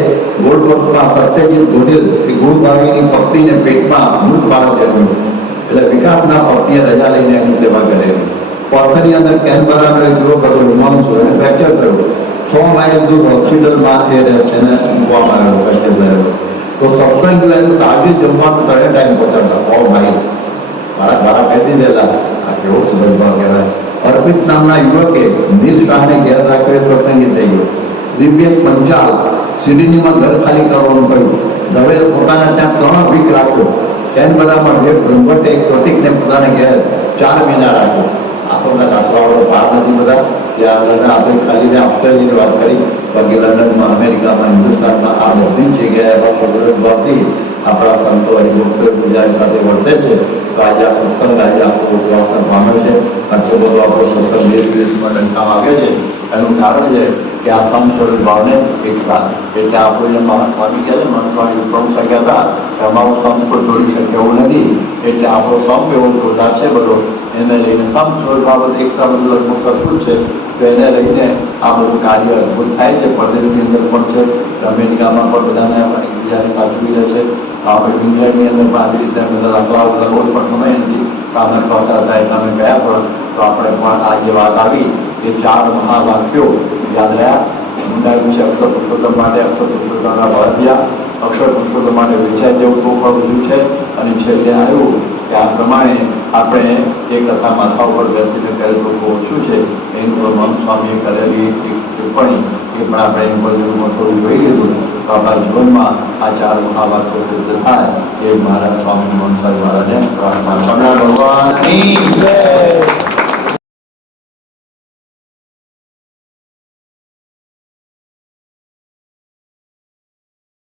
ગોલ્ડ કોસ્ટમાં સત્યજીત ગોહિલ એ ગુરુભાવીની પત્નીને પેટમાં મૃત બાળક જન્મ્યું એટલે વિકાસના પત્નીએ રજા લઈને એની સેવા કરેલી. પથ્થરની અંદર કેનબરાનો એક યુવક હતો હિમાંશુ એને ફ્રેક્ચર થયું. 6 માઇલ દૂર હોસ્પિટલમાં એને મૂકવામાં આવ્યો ફ્રેક્ચર થયેલો. તો સત્સંગ એનું તાજી જમવાનું 3 ટાઈમ પહોંચાડતા 6 માઇલ મારા પહેરી દેલા. આ કેવો સુરત ભાવ કહેવાય. અર્પિત નામના યુવકે નીલ શાહને ઘેર રાખ્યો સત્સંગી થઈ ગયો. દિવ્યેશ પંચાલ સિડનીમાં ઘર ખાલી કરવાનું કહ્યું. દવે પોતાના ત્યાં 3 વીક રાખ્યો. કેનબરામાં બે બ્રહ્મભટ્ટ એક પ્રતિકને પોતાને ઘેર 4 મહિના રાખ્યો. આ તો દાખલાવાળો પાર નથી બધા. ત્યાં આપણે ખાલી ઓસ્ટ્રેલિયાની વાત કરી બાકી લંડનમાં અમેરિકા અમેરિકામાં, હિન્દુસ્તાનમાં આ બધી જ જગ્યાએ એવા સદભાવથી આપણા સંતો હરિભક્તો પૂજારી સાથે વર્તે છે. તો આજે આ સત્સંગ આજે આખો ઉપવાસના પામે છે. આટલો બધો આપણો સત્સંગ દેશ વિદેશમાં ડંકા વાગે છે. એનું કારણ છે કે આ સમસ્વરૂપ ભાવને એકતા. એટલે આપણું જે મહાસ્વામી કહે છે, મહાસ્વામી પ્રમુખ કહેતા કે અમારો સંત કોઈ તોડી શકે એવું નથી. એટલે આપણો સંપ એવો જોરદાર છે બધો, એને લઈને સમસ્વરૂપ બાબત એકતા બધું લગભગ કરતું જ છે. તો એને લઈને આ બધું કાર્ય અદભુત થાય છે. પરદેશની અંદર પણ છે, અમેરિકામાં પણ બધાને એકબીજાને સાચવી રહે છે. આપણે દુનિયાની અંદર પણ આવી રીતે બધા દાખલાઓ રોજ પણ સમય નથી આપણે પસાર થાય તમે ગયા પણ તો આપણે પણ આ જે વાત આવી એ 4 મહાવાક્યો યાદ રહ્યા. ઊંડા વિશે અક્ષર પુરુષોત્તમ માટે અક્ષર પુરુષોત્તમના ભારતીયા, અક્ષર પુરુષોત્તમ માટે વેચાય જેવું તો પણ બધું છે. અને છેલ્લે આવ્યું કે આ પ્રમાણે આપણે એ કથા માથા ઉપર બેસીને કરે તો ઓછું છે. એનું મન સ્વામીએ કરેલી એક ટિપ્પણી એ પણ આપણે એની પર થોડું જોઈ લીધું તો આપણા જીવનમાં આ 4 મહાવાક્યો સિદ્ધ થાય એ મારા સ્વામી મનસાઈ મહારાજને પ્રાર્થના. ભગવાનની જય.